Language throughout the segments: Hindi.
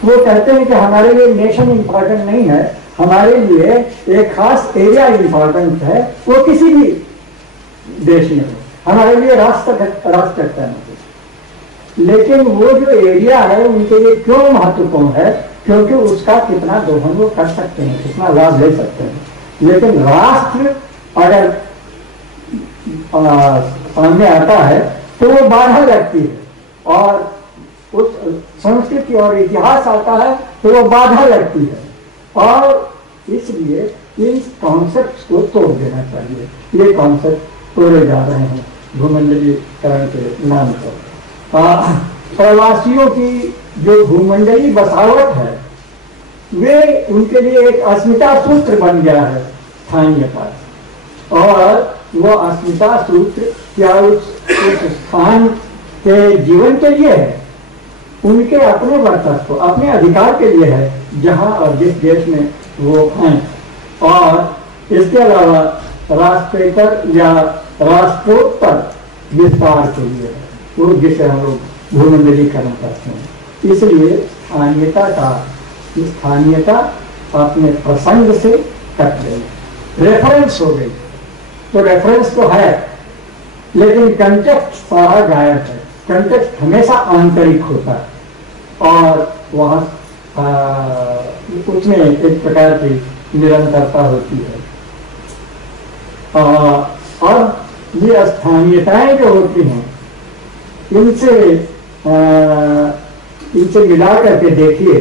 वो कहते हैं कि हमारे लिए नेशन इम्पोर्टेंट नहीं है, हमारे लिए एक खास एरिया इम्पोर्टेंट है, वो किसी भी देश में हो, हमारे लिए राष्ट्र करता है। लेकिन वो जो एरिया है उनके लिए क्यों महत्वपूर्ण है? क्योंकि उसका कितना दोहन वो कर सकते हैं, कितना लाभ ले सकते हैं। लेकिन राष्ट्र अगर सामने आता है तो वो बाधा लगती है, और उस संस्कृति और इतिहास आता है तो वो बाधा लगती है, और इसलिए इन कॉन्सेप्ट्स को तोड़ देना चाहिए। ये कॉन्सेप्ट तोड़े जा रहे हैं भूमंडलीकरण के नाम पर। प्रवासियों की जो भूमंडली बसावट है वे उनके लिए एक अस्मिता सूत्र बन गया है स्थानीयता, और वो अस्मिता सूत्र क्या उस स्थान के जीवन के लिए है, उनके अपने वर्चस्व अपने अधिकार के लिए है जहां और जिस देश में वो हैं, और इसके अलावा राष्ट्रेतर या राष्ट्रोत्तर विस्तार के लिए है, वो जिसे हम लोग भूमंडलीकरण करते हैं। इसलिए स्थानीयता अपने प्रसंग से कट गई, रेफरेंस हो गई। तो रेफरेंस तो है लेकिन कंटेक्स्ट सारा गायब है। कंटेक्स्ट हमेशा आंतरिक होता है, और वहाँ उसमें एक प्रकार की निरंतरता होती है। और ये स्थानीयताएं जो होती हैं इनसे मिला करके देखिए,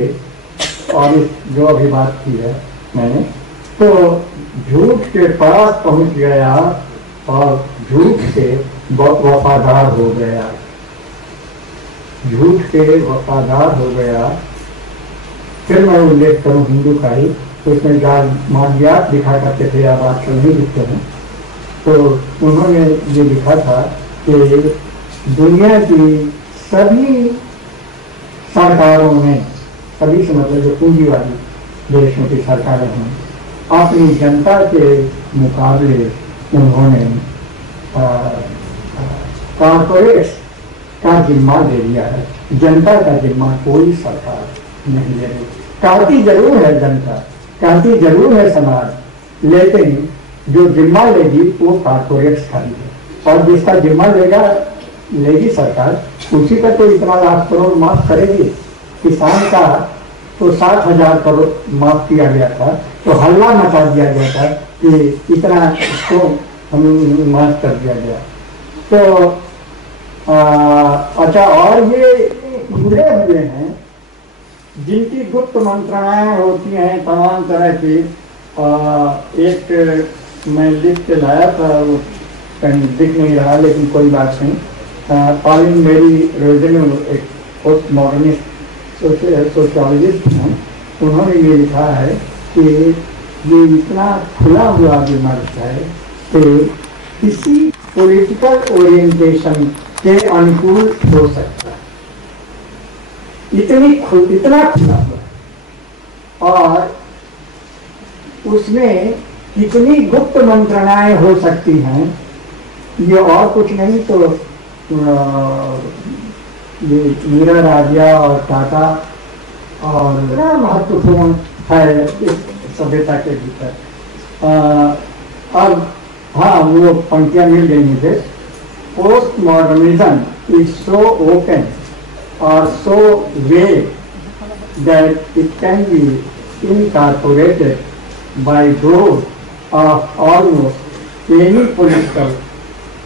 और जो अभी बात की है मैंने, तो झूठ के पास पहुंच गया और झूठ से वफादार हो गया, झूठ के वफादार हो गया। फिर मैं उल्लेख करूं हिंदू का ही, तो उसमें मानवियात लिखा करते थे, आप आजकल नहीं लिखते हैं। तो उन्होंने ये लिखा था कि दुनिया की सभी सरकारों में, सभी से मतलब जो पूंजीवादी देशों की सरकारें हैं, अपनी जनता के मुकाबले उन्होंने कॉर्पोरेट्स का जिम्मा दे दिया है। जनता का जिम्मा कोई सरकार नहीं ले रही। काटती जरूर है जनता, काटती जरूर है समाज, लेकिन जो जिम्मा लेगी वो कॉर्पोरेट्स खाली है, और जिसका जिम्मा लेगी सरकार, उसी का तो इतना लाख करोड़ माफ करेगी। किसान का तो 7,000 करोड़ माफ किया गया था, तो हल्ला मचा दिया गया था कि इतना इसको हम माफ कर दिया गया। तो अच्छा, और ये जुड़े हुए हैं जिनकी गुप्त मंत्रणाएं होती हैं तमाम तरह की। एक मैं लिख के लाया था, वो कहीं दिख नहीं रहा, लेकिन कोई बात नहीं। पॉलिन मेरी रोजनो एक पोस्ट मॉडर्निस्ट सोशियोलॉजिस्ट हैं, उन्होंने ये लिखा है कि ये इतना खुला हुआ विमर्श है कि किसी पॉलिटिकल ओरिएंटेशन के अनुकूल हो सकता है, इतना खुला हुआ, और उसमें कितनी गुप्त मंत्रणाएं हो सकती हैं, ये और कुछ नहीं तो ये मीरा राजिया और टाटा और महत्वपूर्ण है इस सभ्यता के भीतर। अब हाँ, वो पंक्तियां मिल गई मुझे। Post modernism is so open और सो वेग that it can be incorporated bye growth of almost any political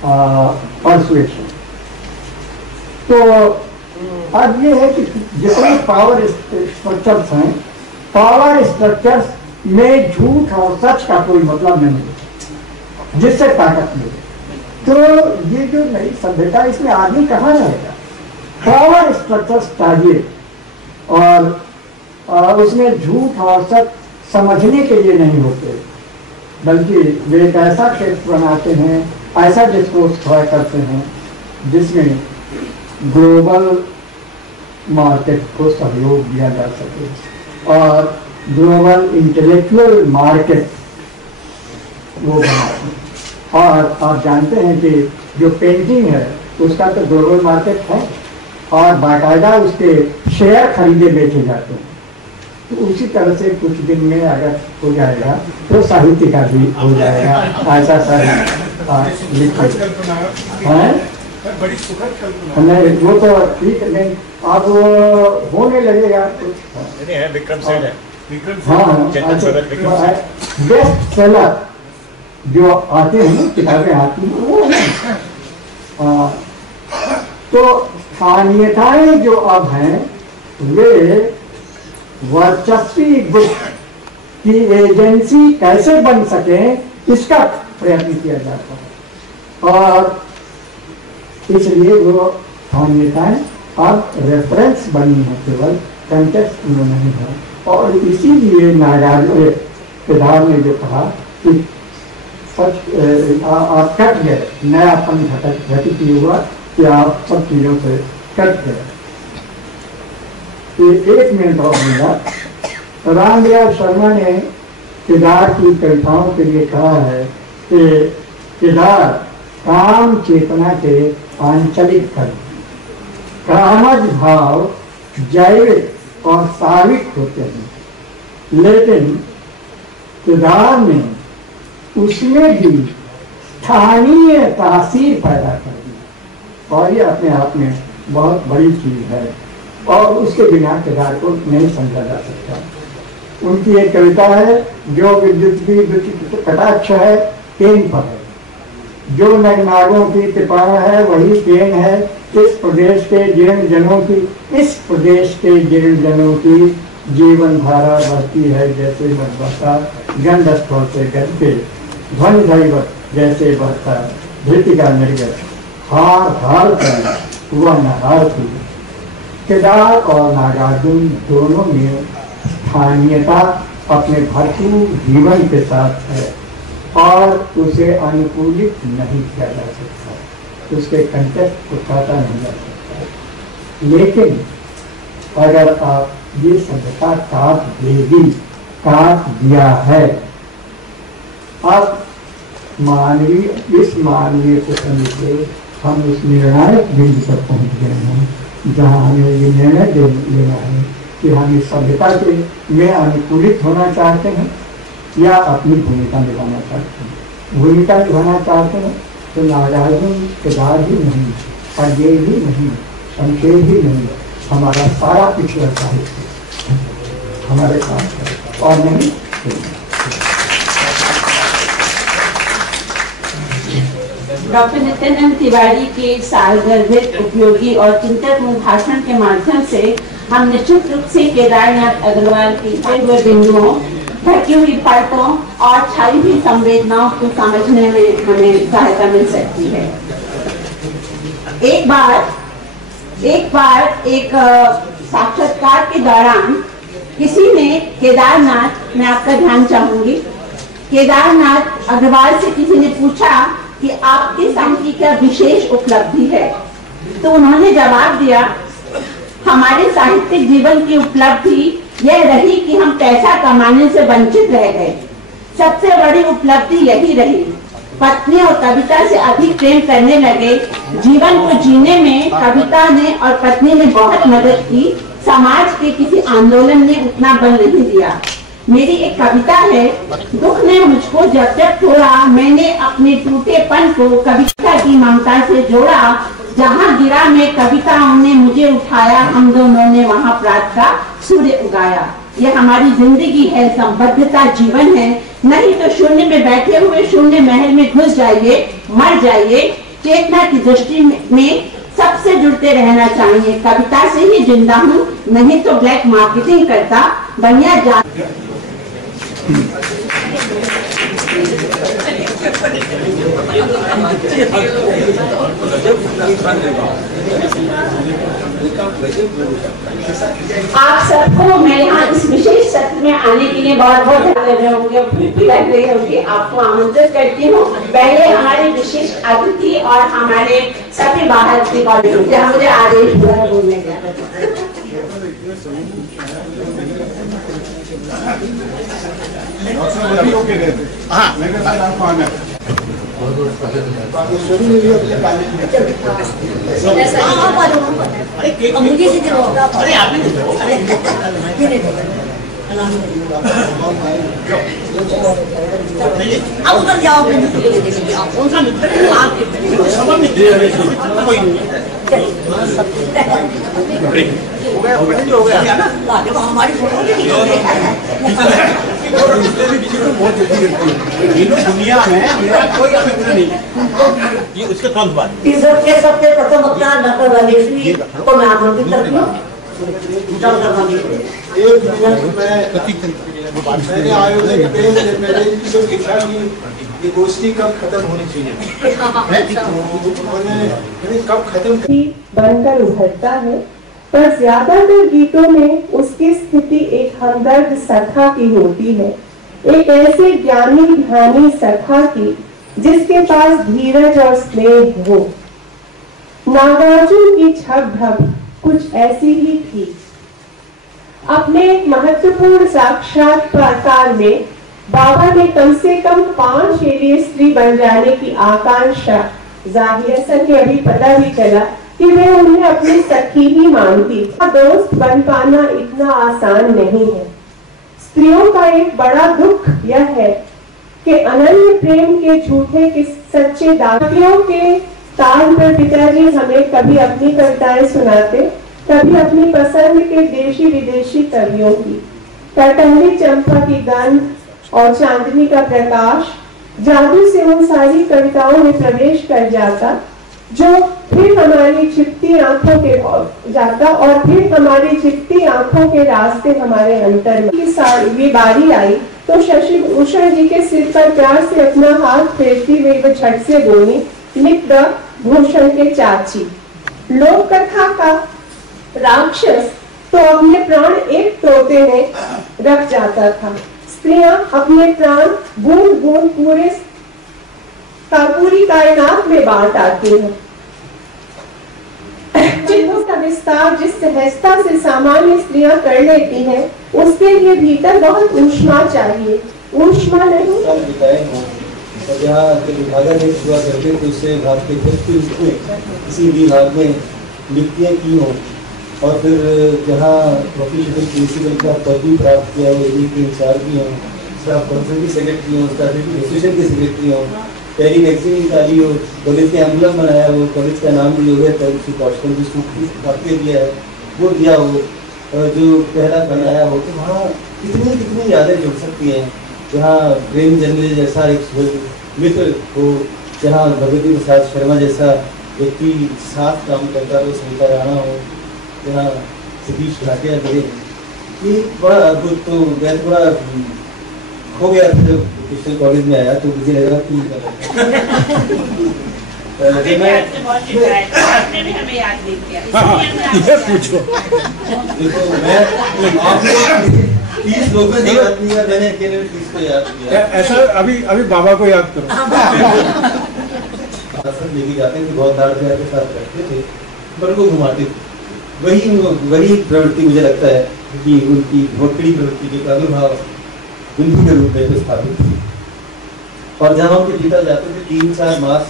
persuasion. तो अब ये है कि जितने पावर स्ट्रक्चर्स हैं, पावर स्ट्रक्चर्स में झूठ और सच का कोई मतलब नहीं है, जिससे ताकत मिले। तो ये जो नई सभ्यता, इसमें आदमी कहाँ रहेगा? पावर स्ट्रक्चर्स चाहिए, और उसमें झूठ और सच समझने के लिए नहीं होते, बल्कि वे एक ऐसा क्षेत्र बनाते हैं, ऐसा डिस्कोर्स खड़ा करते हैं जिसमें ग्लोबल मार्केट को सहयोग दिया जा सके और ग्लोबल इंटेलेक्चुअल मार्केट वो बनाते हैं। और आप जानते हैं कि जो पेंटिंग है उसका तो ग्लोबल मार्केट है और बाकायदा उसके शेयर खरीदे बेचे जाते हैं। तो उसी तरह से कुछ दिन में अगर हो जाएगा तो साहित्य का भी हो जाएगा, ऐसा सर लिखे बड़ी सुखद कल्पना। नहीं वो तो ठीक है, अब होने लगेगा कुछ। विक्रम सेन है, हाँ बेस्ट सेलर जो आते हैं किताबें आती हैं वो तो स्थानीयताएं जो अब हैं वे वर्चस्वी गुट की एजेंसी कैसे बन सके इसका प्रयत्न किया जाता है और इसलिए वो स्थानीयताएं अब रेफरेंस बनी है, केवल कंटेक्स्ट में नहीं है। और इसीलिए नागार्जुन केदार ने जो कहा कि सच आप कट गए, नयापन घटित हुआ कि आप सब चीजों से कट गए। एक मिनट और मिला। रामदयाल शर्मा ने केदार की कविताओं के लिए कहा है कि केदार काम चेतना के आंचलिक कर, कामज भाव जैविक और साविक होते हैं, लेकिन केदार ने उसमें भी स्थानीय तासीर पैदा कर दी और ये अपने आप में बहुत बड़ी चीज है और उसके बिना केदार को नहीं समझा जा सकता। उनकी एक कविता है जो विद्युत की कटाक्ष है पेन पर है, जो नगनागों की कृपा है वही पेन है, इस प्रदेश के जीर्ण जनों की, इस प्रदेश के जीर्ण जनों की जीवन धारा बहती है जैसे बरबसा गंध स्थल से गंध के ध्वनि दैवत जैसे बहता धृति का निर्गत हार हार कर वह नहार थी। केदार और नागार्जुन दोनों में स्थानीयता अपने भरपूर जीवन के साथ है और उसे अनुकूलित नहीं किया जा सकता, उसके कंटेक्स्ट को काटा नहीं जा सकता। लेकिन अगर आप ये सभ्यता काट देगी, काट दिया है, अब मानवीय इस मानवीय को समझे हम उस निर्णायक बिंदु पर पहुंच गए हैं जहाँ हमें ये निर्णय लेना है कि हम इस सभ्यता के में अनुकूलित होना चाहते हैं या अपनी भूमिका निभाना चाहते हैं। भूमिका निभाना चाहते हैं तो नागार्जुन केदार ही नहीं, अजय ही नहीं, शमशेर ही नहीं, हमारा सारा पिछला साहित्य हमारे साथ और नहीं। डॉक्टर नित्यानंद तिवारी के सारगर्भित उपयोगी और चिंतनमूलक भाषण के माध्यम से हम निश्चित रूप से केदारनाथ अग्रवाल के हुए बिंदुओं, ढकी हुई परतों और छाई हुई संवेदनाओं को समझने में हमें सहायता मिल सकती है। एक बार एक साक्षात्कार के दौरान किसी ने केदारनाथ, मैं आपका ध्यान चाहूंगी, केदारनाथ अग्रवाल से किसी ने पूछा कि आपके साहित्य की क्या विशेष उपलब्धि है, तो उन्होंने जवाब दिया, हमारे साहित्यिक जीवन की उपलब्धि यह रही कि हम पैसा कमाने से वंचित रह गए। सबसे बड़ी उपलब्धि यही रही, पत्नी और कविता से अधिक प्रेम करने लगे। जीवन को जीने में कविता ने और पत्नी ने बहुत मदद की। समाज के किसी आंदोलन ने उतना बल नहीं दिया। मेरी एक कविता है, दुख ने मुझको जब जब तोड़ा, मैंने अपने टूटेपन को कविता की ममता से जोड़ा। जहाँ गिरा मैं कविताओं ने मुझे उठाया, हम दोनों ने वहाँ प्रात का सूर्य उगाया। ये हमारी जिंदगी है, संबद्धता जीवन है। नहीं तो शून्य में बैठे हुए शून्य महल में घुस जाइए, मर जाइए। चेतना की दृष्टि में सबसे जुड़ते रहना चाहिए। कविता से ही जिंदा हूँ, नहीं तो ब्लैक मार्केटिंग करता बनिया जा। आप सबको मैं यहाँ इस विशेष सत्र में आने के लिए बहुत बहुत लग रहे होंगे, भी लग रही होगी। आपको आमंत्रित करती हूँ। पहले हमारे विशेष अतिथि और हमारे सभी बाहर के कॉलेज जहाँ मुझे आदेश हुआ है बोलने का। आप उधर जाओ, कौन सा मित्र हो गया हमारी दुनिया में मेरा कोई मित्र नहीं ये उसके तुरंत बाद के सबसे प्रथम वक्ता डॉक्टर राजेश्वरी को मैं आमंत्रित करती हूँ। मैंने आयोजक मेरे जो लिखा कि ये गोष्ठी कब खत्म होनी चाहिए, कब खत्म बनकर उभरता है, पर ज्यादातर गीतों में उसकी स्थिति एक हमदर्द सखा की होती है, एक ऐसे ज्ञानी ध्यानी सखा की जिसके पास धीरज और स्नेह हो। नागार्जुन की छब ढब कुछ ऐसी ही थी। अपने महत्वपूर्ण साक्षात्कार में बाबा ने कम से कम 5 शेरीय स्त्री बन जाने की आकांक्षा जाहिर सके अभी पता भी चला कि वे उन्हें अपनी सखी ही मानती। दोस्त बन पाना इतना आसान नहीं है। स्त्रियों का एक बड़ा दुख यह है कि अनन्य प्रेम के झूठे के सच्चे दागियों के ताल पर पिताजी हमें कभी अपनी कविताएं सुनाते, कभी अपनी पसंद के देशी विदेशी कवियों की। कटहली चंपा की गंध और चांदनी का प्रकाश जादू से उन सारी कविताओं में प्रवेश कर जाता, जो फिर हमारी छिपती आंखों के जाता और फिर हमारी छिपती आंखों के रास्ते हमारे अंतर में। ये बारी आई तो शशि भूषण जी के सिर पर प्यार से अपना हाथ फेरती हुई वो झट से बोली, लिख द भूषण के चाची। लोक कथा का राक्षस तो अपने प्राण एक तोते में रख जाता था। स्त्रियां अपने प्राण बूंद बूंद पूरी कायनात में बांट आती हैं। चित्तों का विस्तार जिस सहजता से सामान्य स्त्रियां कर लेती हैं, उसके लिए भीतर बहुत ऊष्मा चाहिए। ऊष्मा नहीं उससे भाग के किसी भी भाग में लिखतियाँ की हो और फिर जहाँ प्रोफेशनल प्रिंसिपल का पद भी प्राप्त किया हो, एक इंचार्ज भी हो, उसका प्रोफेसर की सेक्रेटरी हो, उसका एसोसिएशन की सेक्रेटरी हो, पहली मैगजीन निकाली हो, कॉलेज के एम्बलम बनाया हो, कॉलेज का नाम भी हो गया, कॉलेज कॉस्टल जो दिया है वो दिया हो, जो पहला बनाया हो, तो वहाँ कितनी यादें जुड़ सकती हैं। जहाँ प्रेम जन्मे जैसा एक मित्र हो, जहाँ भगवती प्रसाद शर्मा जैसा व्यक्ति साथ काम करता हो, सविता राणा हो, जहाँ सतीश घाटिया बड़े, ये बड़ा अद्भुत। तो मैं थोड़ा हो गया था जब क्रिश्चियन कॉलेज में आया, तो मुझे लगा कि देखो मैं 30 लोगों ने याद किया, मैंने अकेले 30 को याद किया। ऐसा अभी बाबा को याद करो। लेके जाते थे, बहुत दाड़ के साथ रखते थे, पर उनको घुमाते थे। वही प्रवृत्ति मुझे लगता है कि उनकी भोटड़ी प्रवृत्ति के प्रादुर्भाव बिंदु के रूप में स्थापित थी। और जहाँ उनके पिता जाते थे 3-4 मास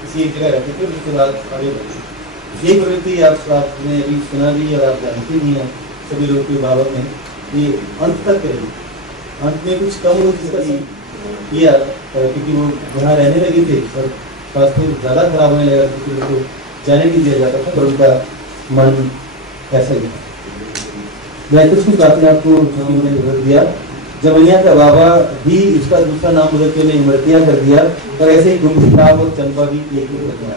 किसी एक जगह रहते थे, उसके बाद आगे बढ़ते। ये प्रवृत्ति आपने अभी सुना भी और आप जानते भी हैं, सभी लोगों के बाबत में ये अंत तक रही। अंत में कुछ कम हो जिसका किया, क्योंकि वो जहाँ रहने लगे थे और स्वास्थ्य ज़्यादा खराब होने लगा, क्योंकि उनको जाने नहीं दिया जाता था, पर उनका मन ऐसा ही। मैं कुछ बातें आपको बदल दिया। जमैया का बाबा भी उसका दूसरा नाम बदल के इमरतिया कर दिया, और ऐसे ही गुमसाब और चंपा भी एक ही हो गया।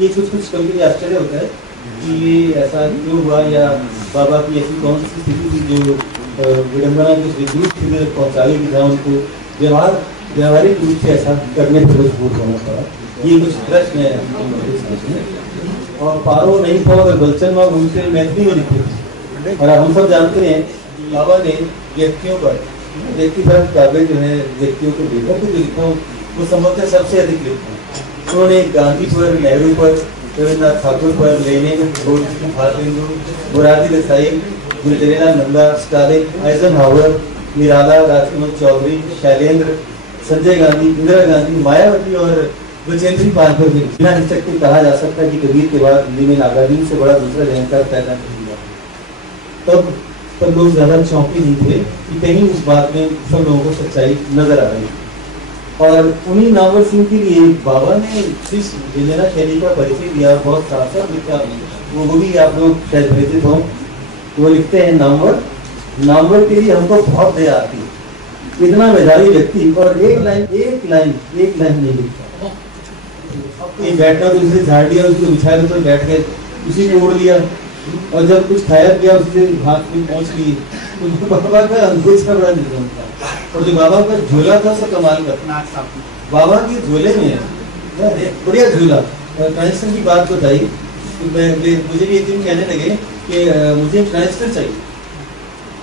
ये कुछ कभी आश्चर्य होता है कि ये ऐसा क्यों हुआ, या बाबा की ऐसी कौन सी स्थिति थी जो विडम्बना की विद्युत स्थिति तक पहुँचाई, जहाँ उनको व्यवहारिक रूप से ऐसा करने पर मजबूर होना पड़ा। ये कुछ प्रश्न है। और पारो नहीं पाओ अगर बलचन माँ उनसे मैथिली में लिखे थे। और हम सब जानते हैं बाबा ने व्यक्तियों पर व्यक्तिगत काव्य जो है व्यक्तियों को लेकर के जो लिखा वो संभवतः सबसे अधिक लिखते हैं। उन्होंने गांधी पर, नेहरू पर, रविन्द्रनाथ ठाकुर पर, Lenin, Bharatendu, Morarji Desai, Gulzarilal Nanda, Stalin, Eisenhower, Nirala, Rajkumar Chaudhary, Shailendra, Sanjay Gandhi, Indira Gandhi, Mayawati और बचेंद्री पाल पर भी बिना हिचक के कहा जा सकता है कि कबीर के बाद दिल्ली में नागार्जुन से बड़ा दूसरा जहनकार पैदा नहीं हुआ। तब लोग ज्यादा चौंके नहीं थे कि कहीं उस बात में सब लोगों को सच्चाई नजर आ रही। और उन्हीं नामवर सिंह के लिए बाबा ने जिस विजयना शैली का परिचय दिया बहुत साफ साफ लिखा, वो भी आप लोग शायद परिचित हो। वो लिखते हैं नामवर के लिए हमको बहुत दया आती है, इतना मेधावी व्यक्ति और एक लाइन नहीं लिखता। ये बैठना तो उसे झाड़ दिया, उसको बिछाया तो बैठ गए, उसी को ओढ़ लिया और जब कुछ खाया पिया उससे हाथ में पहुंच ली। तो बाबा का अंगूठा बड़ा निर्गम था और जो बाबा का झोला था उसका कमाल का। बाबा के झोले में बढ़िया झोला। ट्रांजिस्टर की बात बताई तो मुझे भी एक दिन कहने लगे कि मुझे ट्रांजिस्टर चाहिए।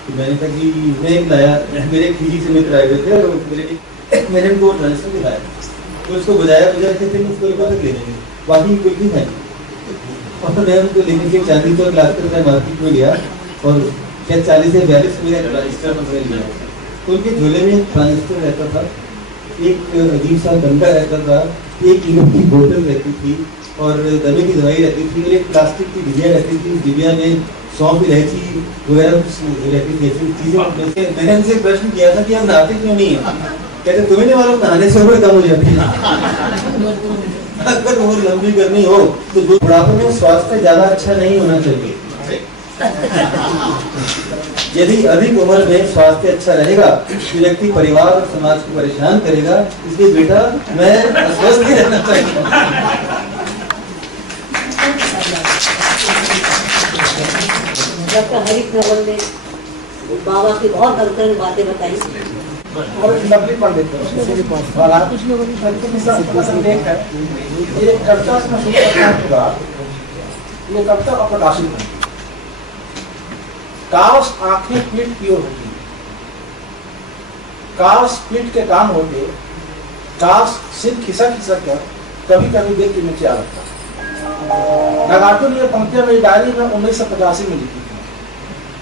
तो मैंने कहा कि मैं एक लाया, मेरे फिजिक्स से मित्र आए हुए थे और मैंने उनको ट्रांजिस्टर दिलाया तो उसको बजाया के फिर उसको ले लेंगे, बाकी कुछ नहीं है। और मैं उनको लेने के चांदी तो क्लास कर मार्केट में गया और क्या 40 से 42 में ट्रांजिस्टर मैंने लिया। तो उनके झोले में ट्रांजिस्टर रहता था, एक अजीब सा डंडा रहता था, 1 किलो की बोतल रहती थी और दमे की दवाई रहती थी और एक प्लास्टिक की डिबिया रहती थी। डिबिया में सौंफ, इलायची वगैरह कुछ रहती थी ऐसी चीजें। मैंने उनसे प्रश्न किया था कि आप नहाते क्यों नहीं है? कहते तुम्हें नहीं मालूम नहाने से उम्र कम हो जाती है। अगर उम्र लंबी करनी हो तो बुढ़ापे में स्वास्थ्य ज्यादा अच्छा नहीं होना चाहिए। यदि अधिक उम्र में स्वास्थ्य अच्छा रहेगा तो व्यक्ति परिवार और समाज को परेशान करेगा। इसलिए बेटा मैं स्वस्थ ही रहना चाहिए। डॉक्टर हरीश रावल ने बाबा की बहुत अंतरंग बातें बताई और लवली पंडित वाला कुछ लोगों ने संदेश है ये कविता से शुरू करना होगा। ये कविता अप्रकाशित है। काश आंखें पीठ की ओर होती, काश पीठ के कान होते, काश सिर खिसक कर कभी कभी देख के नीचे आ लगता। नागार्जुन ये पंक्तियां मेरी डायरी में 1985 में लिखी थी।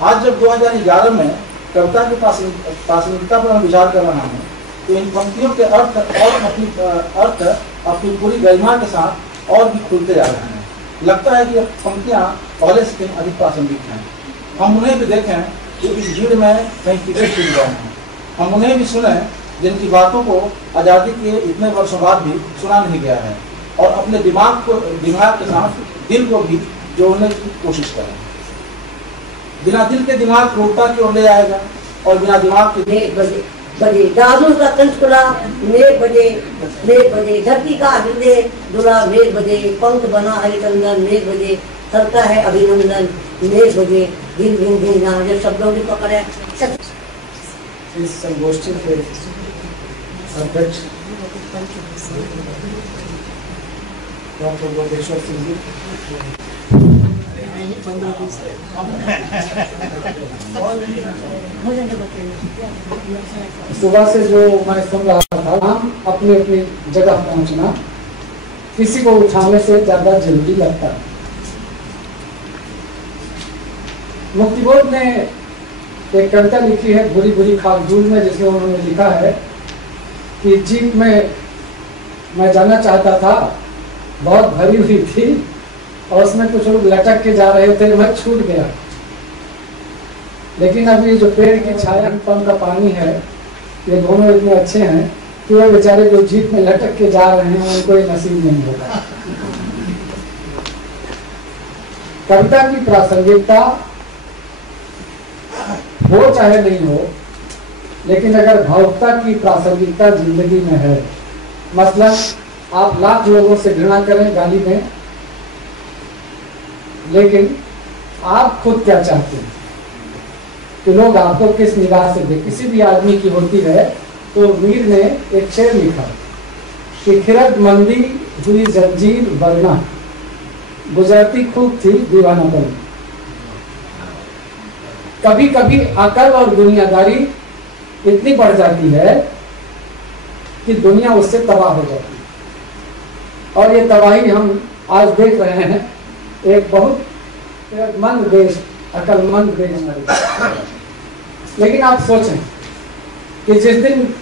आज जब 2011 में कविता की प्रासंगिकता पर मैं विचार कर रहा हूँ तो इन पंक्तियों के अर्थ अपनी पूरी गरिमा के साथ और भी खुलते जा रहे हैं। लगता है कि पंक्तियाँ पहले से कहीं अधिक प्रासंगिक हैं। हम उन्हें भी देखें जो इस भीड़ में कहीं पीछे छूट गए हैं। हम उन्हें भी सुने जिनकी बातों को आज़ादी के इतने वर्षों बाद भी सुना नहीं गया है और अपने दिमाग के साथ दिल को भी जोड़ने की कोशिश करें। बिना दिल के दिमाग क्रूरता की ओर ले आएगा और बिना दिमाग के बजे दादू का कंठ खुला, मेघ बजे धरती का हृदय दुला, मेघ बजे पंख बना हरिचंदन, मेघ बजे करता है अभिनंदन, मेघ बजे दिन दिन दिन जब शब्दों की पकड़ है। इस संगोष्ठी के अध्यक्ष डॉक्टर योगेश्वर सिंह जी, सुबह से जो मैं सुन रहा था, हम अपनी अपनी जगह पहुंचना किसी को उठाने से ज्यादा जरूरी लगता है। मुक्ति बोध ने एक कविता लिखी है बुरी बुरी खाकजूल में, जिसमें उन्होंने लिखा है कि जीप में मैं जाना चाहता था, बहुत भरी हुई थी और उसमें कुछ लोग लटक के जा रहे थे, मैं छूट गया। लेकिन अब ये जो पेड़ की छाया, पंप का पानी है, ये दोनों इतने अच्छे हैं कि वो बेचारे जो जीप में लटक के जा रहे हैं उनको ये नसीब नहीं होगा। कविता की प्रासंगिकता हो चाहे नहीं हो, लेकिन अगर भावुकता की प्रासंगिकता जिंदगी में है, मसलन आप लाख लोगों से घृणा करें गाली में, लेकिन आप खुद क्या चाहते हैं कि लोग आपको किस निगाह से देखें। किसी भी आदमी की होती है। तो मीर ने एक शेर लिखा कि खिरद मंदी हुई जंजीर वरना गुजरती खूब थी दीवानापन। कभी कभी अकल और दुनियादारी इतनी बढ़ जाती है कि दुनिया उससे तबाह हो जाती है। और ये तबाही हम आज देख रहे हैं। एक बहुत मंद देश, अकलमंद देश हमारे। लेकिन आप सोचें कि जिस दिन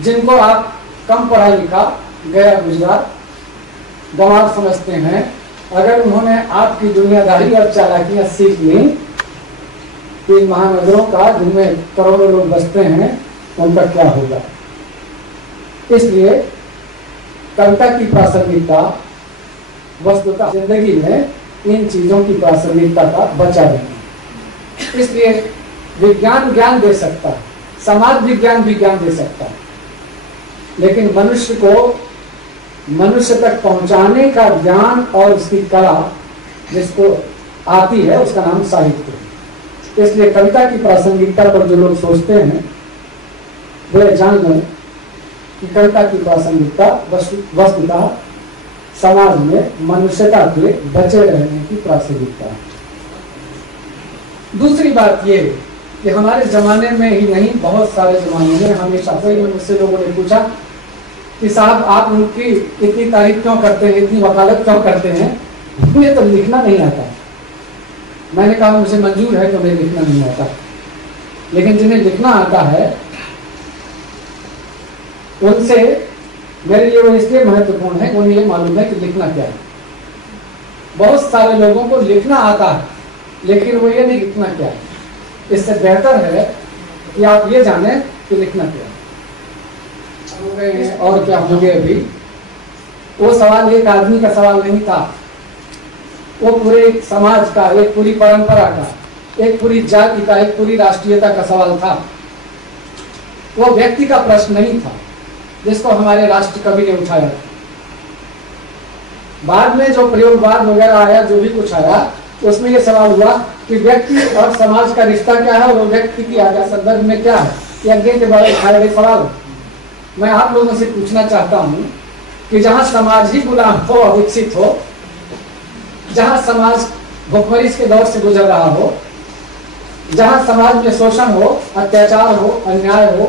जिनको आप कम पढ़ा लिखा, गया गुजरात, गंवार समझते हैं, अगर उन्होंने आपकी दुनियादारी और चालाकियां सीख ली, इन महानगरों का जिनमें करोड़ों लोग बसते हैं, उनका क्या होगा। इसलिए कविता की प्रासंगिकता वस्तुतः जिंदगी में इन चीजों की प्रासंगिकता का बचा रहे। इसलिए विज्ञान ज्ञान दे सकता है, समाज विज्ञान भी ज्ञान दे सकता है, लेकिन मनुष्य को मनुष्य तक पहुंचाने का ज्ञान और उसकी कला जिसको आती है, उसका नाम साहित्य है। इसलिए कविता की प्रासंगिकता पर जो लोग सोचते हैं, वे जान लें कि कविता की प्रासंगिकता वस्तुतः समाज में मनुष्यता के बचे रहने की प्रासंगिकता है। दूसरी बात ये कि हमारे जमाने में ही नहीं, बहुत सारे जमाने में हमेशा कोई मुझसे लोगों ने पूछा कि साहब आप उनकी इतनी तारीफ क्यों करते हैं, इतनी वकालत क्यों करते हैं, मुझे तो लिखना नहीं आता। मैंने कहा मुझे मंजूर है कि मुझे लिखना नहीं आता, लेकिन जिन्हें लिखना आता है उनसे मेरे लिए वो इसलिए महत्वपूर्ण है, उन्हें ये मालूम है कि लिखना क्या है। बहुत सारे लोगों को लिखना आता है, लेकिन वो ये नहीं लिखना क्या है। इससे बेहतर है कि आप ये जाने कि लिखना क्या है और क्या होंगे। अभी वो सवाल एक आदमी का सवाल नहीं था, वो पूरे एक समाज का, एक पूरी परंपरा का, एक पूरी जाति का, एक पूरी राष्ट्रीयता का सवाल था। वो व्यक्ति का प्रश्न नहीं था जिसको हमारे राष्ट्र कवि ने उठाया। बाद में जो प्रयोगवाद वगैरह आया, जो भी कुछ आया, उसमें ये सवाल हुआ कि व्यक्ति और समाज का रिश्ता क्या है और व्यक्ति की आज्ञा संदर्भ में क्या है। ये आगे के बारे में उठाए गए सवाल। मैं आप लोगों से पूछना चाहता हूँ कि जहाँ समाज ही गुलाम हो, अविकसित हो, जहाँ समाज भुखमरी के दौर से गुजर रहा हो, जहाँ समाज में शोषण हो, अत्याचार हो, अन्याय हो,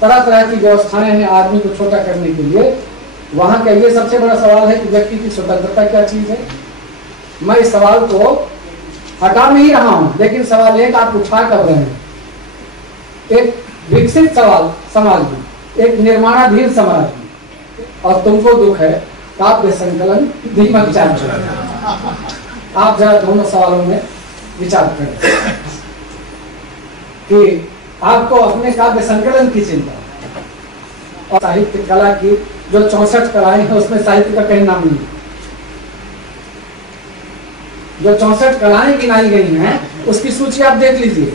तरह तरह की व्यवस्थाएं हैं आदमी को छोटा करने के लिए, वहां का ये सबसे बड़ा सवाल है कि व्यक्ति की स्वतंत्रता क्या चीज है। मैं इस सवाल को हटा नहीं रहा हूं, लेकिन सवाल एक आप उठा कर रहे हैं। एक विकसित सवाल समाज में, एक निर्माणाधीन समाज में, और तुमको दुख है काव्य संकलन दीपक चार्ज। आप जरा दोनों सवालों में विचार करें कि आपको अपने काव्य संकलन की चिंता और साहित्य कला की जो 64 कलाएं हैं उसमें साहित्य का कहीं नाम नहीं। जो 64 कलाएं गिनाई गई हैं उसकी सूची आप देख लीजिए,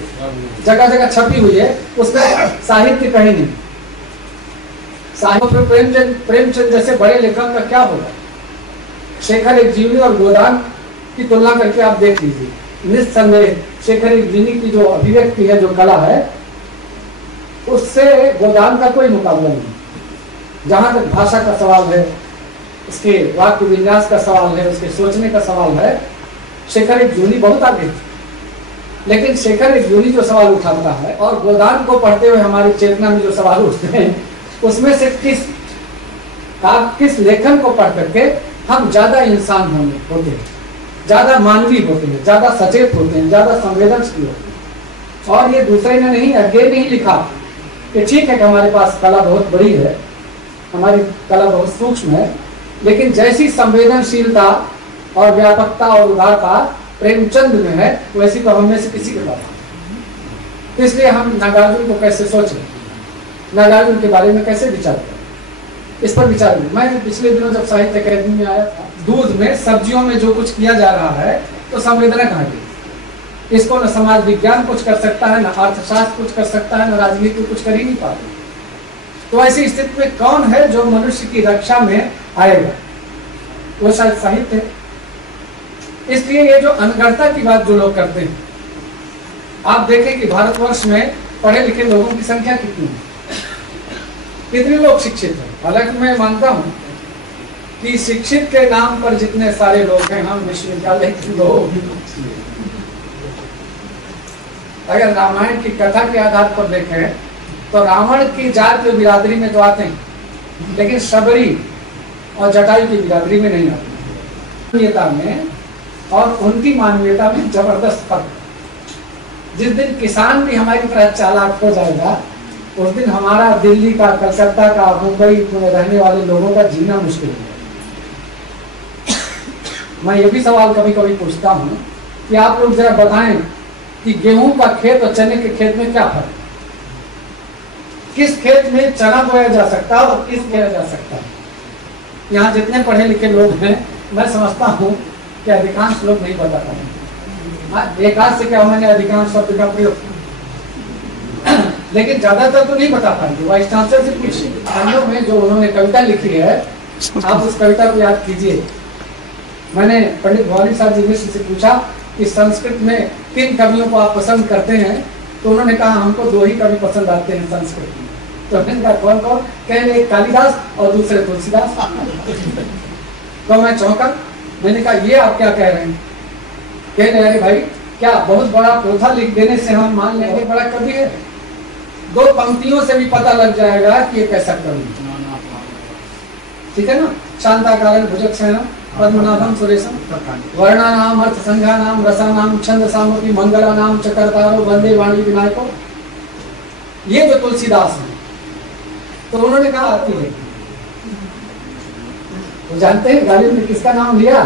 जगह जगह छपी हुई है, उसमें साहित्य कहीं नहीं। साहित्य प्रेमचंद जैसे बड़े लेखक का क्या होगा। शेखर एक जीवनी और गोदान की तुलना करके आप देख लीजिए, निस्संदेह शेखर एक जीवनी की जो अभिव्यक्ति है, जो कला है, उससे गोदान का कोई मुकाबला नहीं। जहां तक भाषा का सवाल है, उसके वाक्य विन्यास का सवाल है, उसके सोचने का सवाल है, शेखर एक जूनी बहुत आगे है। लेकिन शेखर एक जूनी जो सवाल उठाता है और गोदान को पढ़ते हुए हमारी चेतना में जो सवाल उठते हैं, उसमें से किस लेखन को पढ़ करके हम ज्यादा इंसान होते हैं, ज्यादा मानवीय होते हैं, ज्यादा सचेत होते हैं, ज्यादा संवेदनशील होते हैं। और ये दूसरे ने नहीं, अगे नहीं लिखा कि ठीक है कि हमारे पास कला बहुत बड़ी है, हमारी कला बहुत सूक्ष्म है, लेकिन जैसी संवेदनशीलता और व्यापकता और उदारता प्रेमचंद में है, वैसी तो हम में से किसी के पास नहीं। तो इसलिए हम नागार्जुन को कैसे सोचें, नागार्जुन के बारे में कैसे विचार करें, इस पर विचार करें। मैं पिछले दिनों जब साहित्य अकादमी में आया था, दूध में, सब्जियों में जो कुछ किया जा रहा है, तो संवेदना कहाँ गई। इसको न समाज विज्ञान कुछ कर सकता है, न अर्थशास्त्र कुछ कर सकता है, न राजनीति कुछ कर ही नहीं पाते। तो ऐसी स्थिति में कौन है जो मनुष्य की रक्षा में आएगा? वो शायद साहित्य है। इसलिए ये जो अनगढ़ता की बात जो लोग करते हैं, आप देखें कि भारतवर्ष में पढ़े लिखे लोगों की संख्या कितनी है, कितने लोग शिक्षित हैं। हालांकि मैं मानता हूं कि शिक्षित के नाम पर जितने सारे लोग हैं हम विश्वविद्यालय के लोग। अगर रामायण की कथा के आधार पर देखें तो रावण की जाति और बिरादरी में तो आते हैं, लेकिन शबरी और जटायु की बिरादरी में नहीं आते। मानवीयता में और उनकी मानवीयता में जबरदस्त फर्क। जिस दिन किसान भी हमारी तरह चालाक हो जाएगा उस दिन हमारा दिल्ली का, कलकत्ता का, मुंबई में रहने वाले लोगों का जीना मुश्किल है। मैं ये भी सवाल कभी कभी पूछता हूँ कि आप लोग जरा बताएं कि गेहूं का खेत और चने के खेत में क्या फर्क है? किस खेत में चना बोया जा सकता है और किस बोया जा सकता है? यहाँ जितने पढ़े लिखे लोग हैं मैं समझता हूँ कि अधिकांश लोग नहीं बता पाएंगे। एक हाथ से क्या मैंने अधिकांश शब्द का प्रयोग, लेकिन ज्यादातर तो नहीं बता पाएंगे। वाइस चांसलर से पूछिए में जो उन्होंने कविता लिखी है, आप उस कविता को याद कीजिए। मैंने पंडित भवानी साहब जी मिश्र से पूछा कि संस्कृत में किन कवियों को आप पसंद करते हैं, तो उन्होंने कहा हमको 2 ही कवि पसंद आते हैं संस्कृत में। तो मैंने कहा कौन कौन? कहे एक कालिदास और दूसरे तुलसीदास। तो मैं चौंका, मैंने कहा ये आप क्या कह रहे हैं? कह रहे अरे भाई क्या बहुत बड़ा प्रोथा लिख देने से हम मान लेंगे बड़ा कवि है? 2 पंक्तियों से भी पता लग जाएगा कि ये कैसा कवि, ठीक है ना। शांताकारं भुजगशयनं पद्मनाभं सुरेशं वर्णानाम अर्थ संज्ञानाम रसानाम छंदसामपि मंगलानाम च कर्तारो वंदे वाणी विनायको। ये जो तुलसीदास है तो उन्होंने कहा आती है, तो जानते हैं गालिब ने किसका नाम लिया?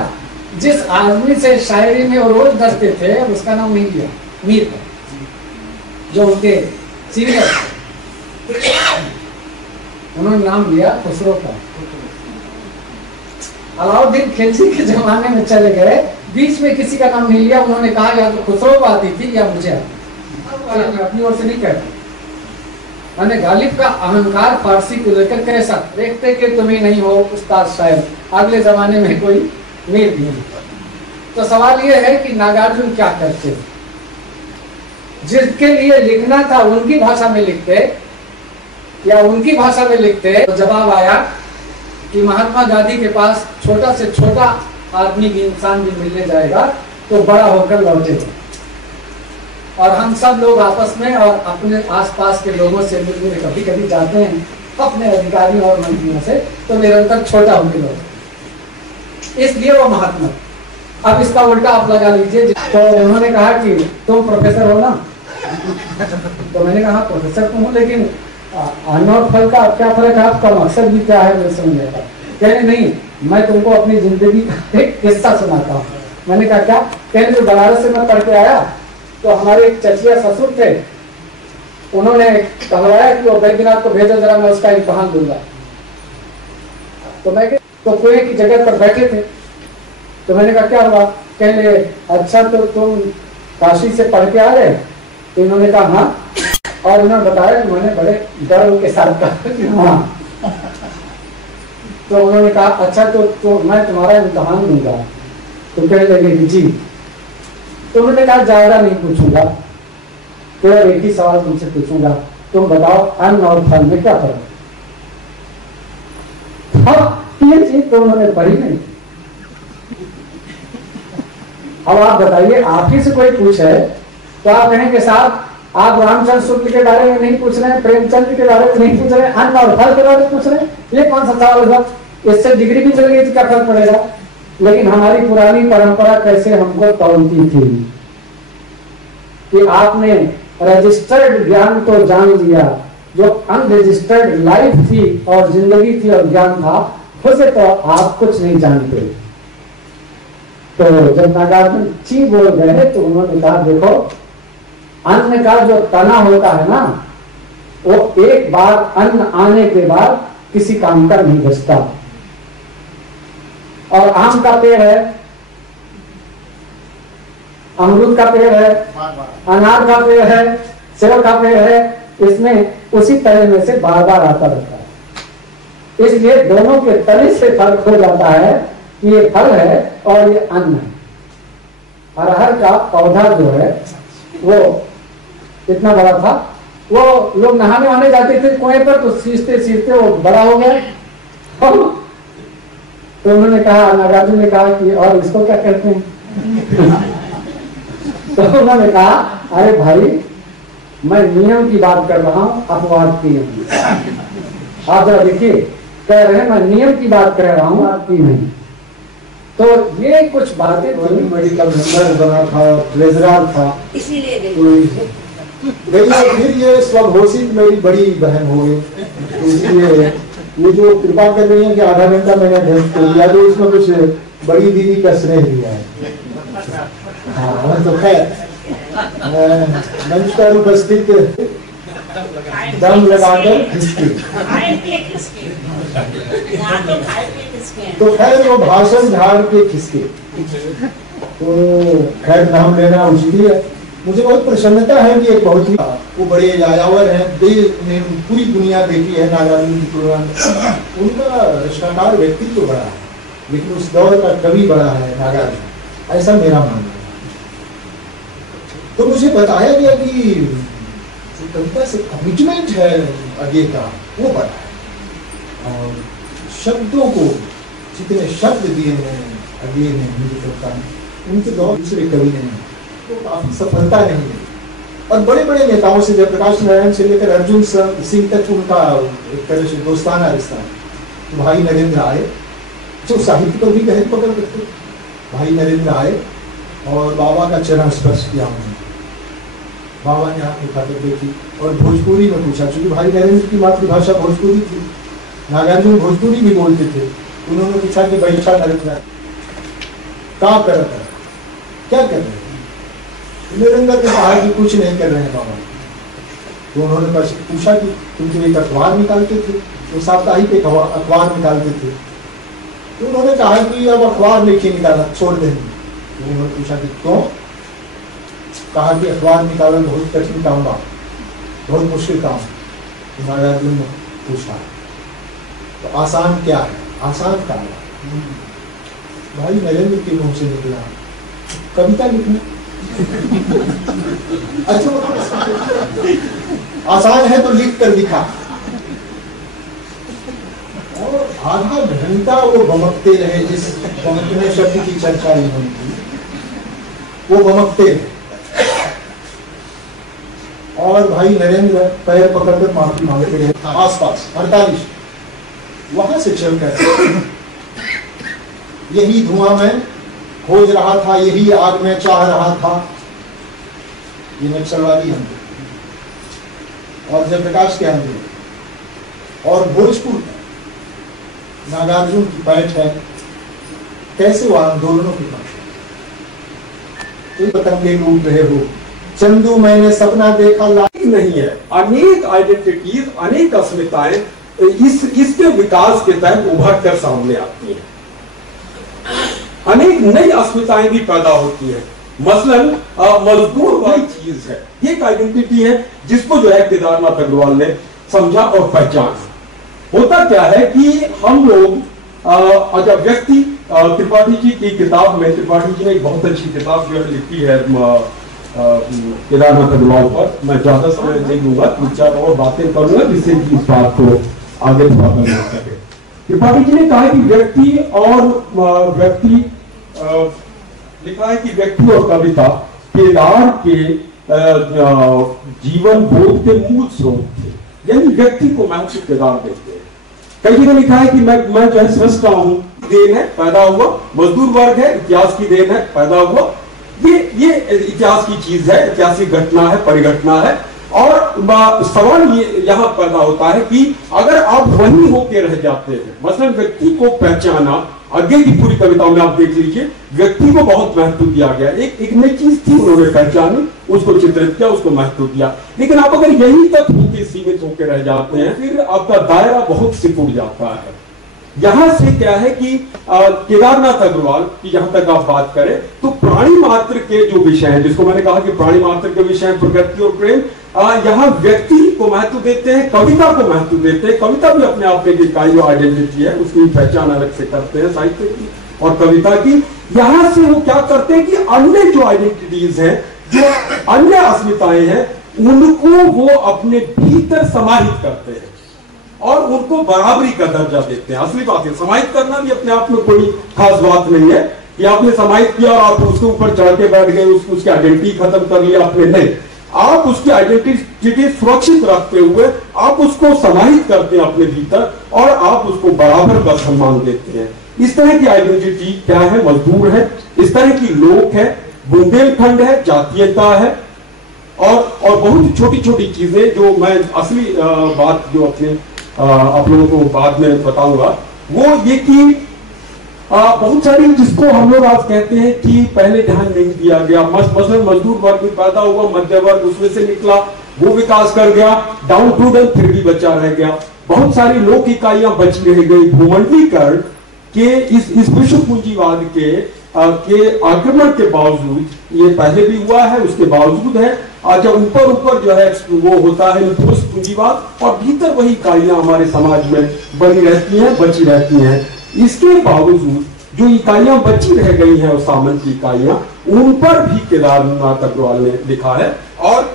जिस आदमी से शायरी में वो रोज डरते थे उसका नाम नहीं लिया, मीर का, जो उनके सीनियर। उन्होंने नाम लिया खुसरो का। अलाउद्दीन खिलजी के जमाने में चले गए, बीच में किसी का नाम नहीं लिया। उन्होंने कहा या तो खुसरो को आती थी या मुझे आती। अपनी ओर से नहीं कहता। मैंने गालिब का अहंकार फारसी को लेकर कैसा, देखते कि तुम्हें नहीं हो उस्ताद शायर, अगले जमाने में कोई मीर नहीं। तो सवाल यह है कि नागार्जुन क्या करते, जिसके लिए लिखना था उनकी भाषा में लिखते या उनकी भाषा में लिखते? तो जवाब आया कि महात्मा गांधी के पास छोटा से छोटा आदमी भी, इंसान भी मिलने जाएगा तो बड़ा होकर लौटेगा। और हम सब लोग आपस में और अपने आसपास के लोगों से मिलने कभी कभी जाते हैं, अपने अधिकारियों और मंत्रियों से, तो निरंतर छोटा होकर लौटे, इसलिए वो महात्मा। अब इसका उल्टा आप लगा लीजिए। तो उन्होंने कहा कि तुम प्रोफेसर हो ना? तो मैंने कहा प्रोफेसर तो हूँ, लेकिन अन्न और फल का क्या फर्क है? आपका मकसद भी क्या है मैं समझ नहीं पाया। कहने नहीं, मैं तुमको अपनी जिंदगी का एक किस्सा सुनाता हूँ। मैंने कहा क्या? कहने जो बनारस से मैं पढ़ के आया तो हमारे एक चचिया ससुर थे, उन्होंने कहवाया कि वो बैद्यनाथ को भेजो जरा, मैं उसका इम्तहान दूंगा। तो मैं तो कुएं की जगह पर बैठे थे, तो मैंने कहा क्या हुआ? कहने अच्छा तो तुम काशी से पढ़ के आ गए? तो इन्होंने कहा हाँ, और उन्होंने बताया कि मैंने बड़े गर्व के साथ कहा कि हाँ। तो उन्होंने कहा अच्छा तो मैं तुम्हारा इम्तहान दूंगा। तो कहने लगे जी। तो उन्होंने कहा ज्यादा नहीं पूछूंगा, केवल एक ही सवाल तुमसे पूछूंगा, तुम बताओ अन्न और फल में क्या फर्क है? ये चीज तो उन्होंने पढ़ी नहीं। अब आप बताइए, आप ही से कोई पूछे तो आप कहेंगे साहब आप रामचंद्र शुक्ल के बारे में नहीं पूछ रहे हैं, प्रेमचंद के बारे में नहीं पूछ रहे हैं, अन्न और फल के बारे में पूछ रहे हैं, ये कौन सा सवाल होगा? इससे डिग्री भी चल गई तो क्या फर्क पड़ेगा? लेकिन हमारी पुरानी परंपरा कैसे हमको तौलती थी कि आपने रजिस्टर्ड ज्ञान तो जान लिया, जो अनरजिस्टर्ड लाइफ थी और जिंदगी थी और ज्ञान था, उसे तो आप कुछ नहीं जानते। तो जब नागार्जुन ची बोल गए तो उन्होंने कहा देखो, अन्न का जो तना होता है ना, वो एक बार अन्न आने के बाद किसी काम का नहीं बचता। और आम का पेड़ है, अमरूद का पेड़ है, अनार का पेड़ है, सेब का पेड़ है, इसमें उसी तरह में से बार बार आता रहता है। इसलिए दोनों के तने से फर्क हो जाता है कि ये फल है और ये अन्न है। अरहर का पौधा जो है वो इतना बड़ा था, वो लोग नहाने वहाने जाते थे कुएं पर, तो सींचते सींचते वो बड़ा हो गया। तो उन्होंने कहा, नागार्जुन ने कहा कि और इसको क्या कहते हैं? तो उन्होंने कहा, अरे भाई मैं नियम की बात कर रहा हूं, अपवाद की नहीं। आप जरा देखिए, कह रहे हैं मैं नियम की बात कर रहा हूं, आपकी नहीं। तो ये कुछ बातें थी। मेडिकल मेंबर बना था, ट्रेजरर था, इसीलिए फिर ये स्वघोषित मेरी बड़ी बहन हो गई। तो इसलिए ये जो कृपा कर रही है कि आधा घंटा मैंने अध्ययन कर लिया, तो इसमें कुछ बड़ी दीदी का स्नेह दिया है। हाँ तो खैर मंच पर उपस्थित दम लगाकर खिसकी। तो खैर वो भाषण झाड़ के खिसके, तो खैर नाम लेना उचित है। मुझे बहुत प्रसन्नता है कि एक बहुत ही वो बड़े यायावर हैं, ने पूरी दुनिया देखी है नागार्जुन की तुलना में। उनका रचनाकार व्यक्तित्व बड़ा है, लेकिन उस दौर का कवि बड़ा है नागार्जुन, ऐसा मेरा मानना है। तो मुझे बताया गया कि जो कविता से कमिटमेंट है आगे का वो बड़ा है, और शब्दों को जितने शब्द दिए हैं आगे ने मुझे लगता है उनके दौर दूसरे कवि ने तो काफी सफलता नहीं मिली। और बड़े बड़े नेताओं से, जयप्रकाश नारायण से लेकर अर्जुन सिंह तक उनका एक तरह से दोस्ताना रिश्ता है। भाई नरेंद्र आए, जो साहित्य पर भी गहन पकड़ रखते, भाई नरेंद्र आए और बाबा का चरण स्पर्श किया उन्होंने। बाबा ने आंख उठाकर देखी और भोजपुरी में पूछा, क्योंकि भाई नरेंद्र की मातृभाषा भोजपुरी थी, नागार्जुन भोजपुरी भी बोलते थे। उन्होंने पूछा कि बैठा नरेंद्र क्या कर रहा है, क्या कर रहे हैं? नरेंद्र ने कहा कि कुछ नहीं कर रहे हैं बाबा। तो उन्होंने पूछा कि तुम जो एक अखबार निकालते थे, तो साप्ताहिक एक अखबार निकालते थे, तो उन्होंने कहा कि अब अखबार नहीं निकालना, छोड़ देंगे। तो उन्होंने पूछा कि क्यों? कहा कि अखबार निकालना बहुत कठिन काम बा, बहुत मुश्किल काम। नागार्जुन ने पूछा तो आसान क्या है? आसान काम भाई नरेंद्र के मुंह से निकला, कविता लिखना। अच्छा आसान है तो लिख कर दिखा। और आधा घंटा वो बमकते रहे, जिस बमकने शब्द की चर्चा इन्होंने की, वो बमकते रहे। और भाई नरेंद्र पैर पकड़कर माफी मांगते रहे। आसपास 48 वहां से चलकर यही धुआं में खोज रहा था, यही आग में चाह रहा था, ये नक्सलवादी हम और जयप्रकाश के अंदर। और भोजपुर नागार्जुन की पैठ है, कैसे वो आंदोलनों की बात, पतंगे लूट रहे हो, चंदू मैंने सपना देखा नहीं है। अनेक आइडेंटिटीज, अनेक अस्मिताएं इसके विकास के तहत उभर कर सामने आती हैं। अनेक नई अस्मिताएं भी पैदा होती है। मसलन मजदूर वाली चीज है, ये एक आइडेंटिटी है जिसको जो है केदारनाथ अग्रवाल ने समझा और पहचाना। होता क्या है कि हम लोग अगर व्यक्ति त्रिपाठी जी की किताब में, त्रिपाठी जी ने एक बहुत अच्छी किताब जो है लिखी है केदारनाथ अग्रवाल पर, मैं ज्यादा समय नहीं दूंगा, 3-4 और बातें करूंगा जिससे कि इस बात को आगे बढ़ाना जा सके। त्रिपाठी जी ने कहा कि व्यक्ति लिखा है कि व्यक्ति और कविता केदार के जीवन बोध के मूल स्रोत थे, यानी व्यक्ति को महत्व केदार देते हैं। कई जगह लिखा है कि मैं जो है सृष्टा हूं, देन है, पैदा हुआ, मजदूर वर्ग है, इतिहास की देन है, पैदा हुआ। ये इतिहास की चीज है, ऐतिहासिक घटना है, परिघटना है। और सवाल ये यहाँ पैदा होता है कि अगर आप वही होके रह जाते हैं, मसलन व्यक्ति को पहचाना, आगे की पूरी कविताओं में आप देख लीजिए व्यक्ति को बहुत महत्व दिया गया, एक नई चीज थी, उन्होंने पहचानी, उसको चित्रित किया, उसको महत्व दिया। लेकिन आप अगर यही तक होके सीमित होकर रह जाते हैं, फिर आपका दायरा बहुत सिकुड़ जाता है। यहां से क्या है कि केदारनाथ अग्रवाल की जहां तक आप बात करें तो प्राणी मात्र के जो विषय हैं, जिसको मैंने कहा कि प्राणी मात्र के विषय प्रकृति और प्रेम, यहाँ व्यक्ति को महत्व देते हैं, कविता को महत्व देते हैं। कविता भी अपने आप में एक इकाई आइडेंटिटी है, उसकी पहचान अलग से करते हैं साहित्य की और कविता की। यहां से वो क्या करते हैं कि अन्य जो आइडेंटिटीज हैं, जो अन्य अस्मिताएं हैं, उनको वो अपने भीतर समाहित करते हैं और उनको बराबरी का दर्जा देते हैं। असली बात है, समाहित करना भी अपने आप में कोई खास बात नहीं है कि आपने समाहित किया और आप उसके ऊपर चढ़ के बैठ गए, उसकी आइडेंटिटी खत्म कर लिया आपने, नहीं। आप उसकी आइडेंटिटी सुरक्षित रखते हुए आप उसको समाहित करते हैं अपने भीतर और आप उसको बराबर का सम्मान देते हैं। इस तरह की आइडेंटिटी क्या है? मजदूर है, इस तरह की लोक है, बुंदेलखंड है, जातीयता है और बहुत छोटी छोटी चीजें जो मैं असली बात जो अपने आप लोगों को बाद में बताऊंगा, वो ये कि बहुत सारी जिसको हम लोग आज कहते हैं कि पहले ध्यान नहीं दिया गया, मसलन मजदूर वर्ग में पैदा हुआ, मध्य वर्ग उसमें से निकला, वो विकास कर गया, डाउन टूडन फिर भी बचा रह गया, बहुत सारी लोक इकाइयां बची रह गई। भूमंडलीकरण के इस विश्व पूंजीवाद के आक्रमण के बावजूद, ये पहले भी हुआ है, उसके बावजूद है, जब ऊपर ऊपर जो है वो होता है ठोस पूंजीवाद और भीतर वही इकाइयां हमारे समाज में बनी रहती हैं, बची रहती हैं। इसके बावजूद जो इकाइयां बची रह गई हैं, सामंत की इकाइयां, उन पर भी केदारनाथ अग्रवाल ने लिखा है और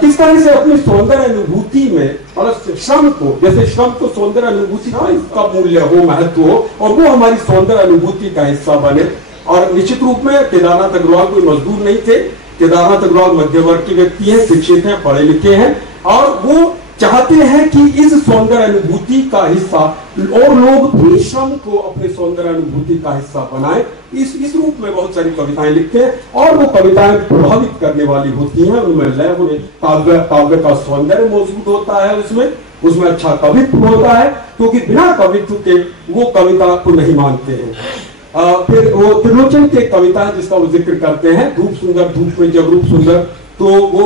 किस तरह से अपनी सौंदर्य अनुभूति में और श्रम को, जैसे श्रम को सौंदर्य अनुभूति का इसका मूल्य हो, महत्व हो और वो हमारी सौंदर्य अनुभूति का हिस्सा बने। और निश्चित रूप में केदारनाथ अग्रवाल कोई मजदूर नहीं थे, केदारनाथ अग्रवाल मध्य वर्ग के व्यक्ति हैं, शिक्षित हैं, पढ़े लिखे हैं और वो चाहते हैं कि इस सौंदर्य अनुभूति का हिस्सा और लोग भी श्रम को अपने सौंदर्य अनुभूति का हिस्सा बनाएं। इस रूप में बहुत सारी कविताएं लिखते हैं और वो कविताएं प्रभावित करने वाली होती हैं। उनमें लय, काव्य का सौंदर्य मौजूद होता है, उसमें अच्छा कवित्व होता है, क्योंकि बिना कवित्व के वो कविता को नहीं मानते हैं। फिर वो त्रिलोचन की कविता है जिसका वो जिक्र करते हैं, धूप सुंदर धूप में जब रूप सुंदर, तो वो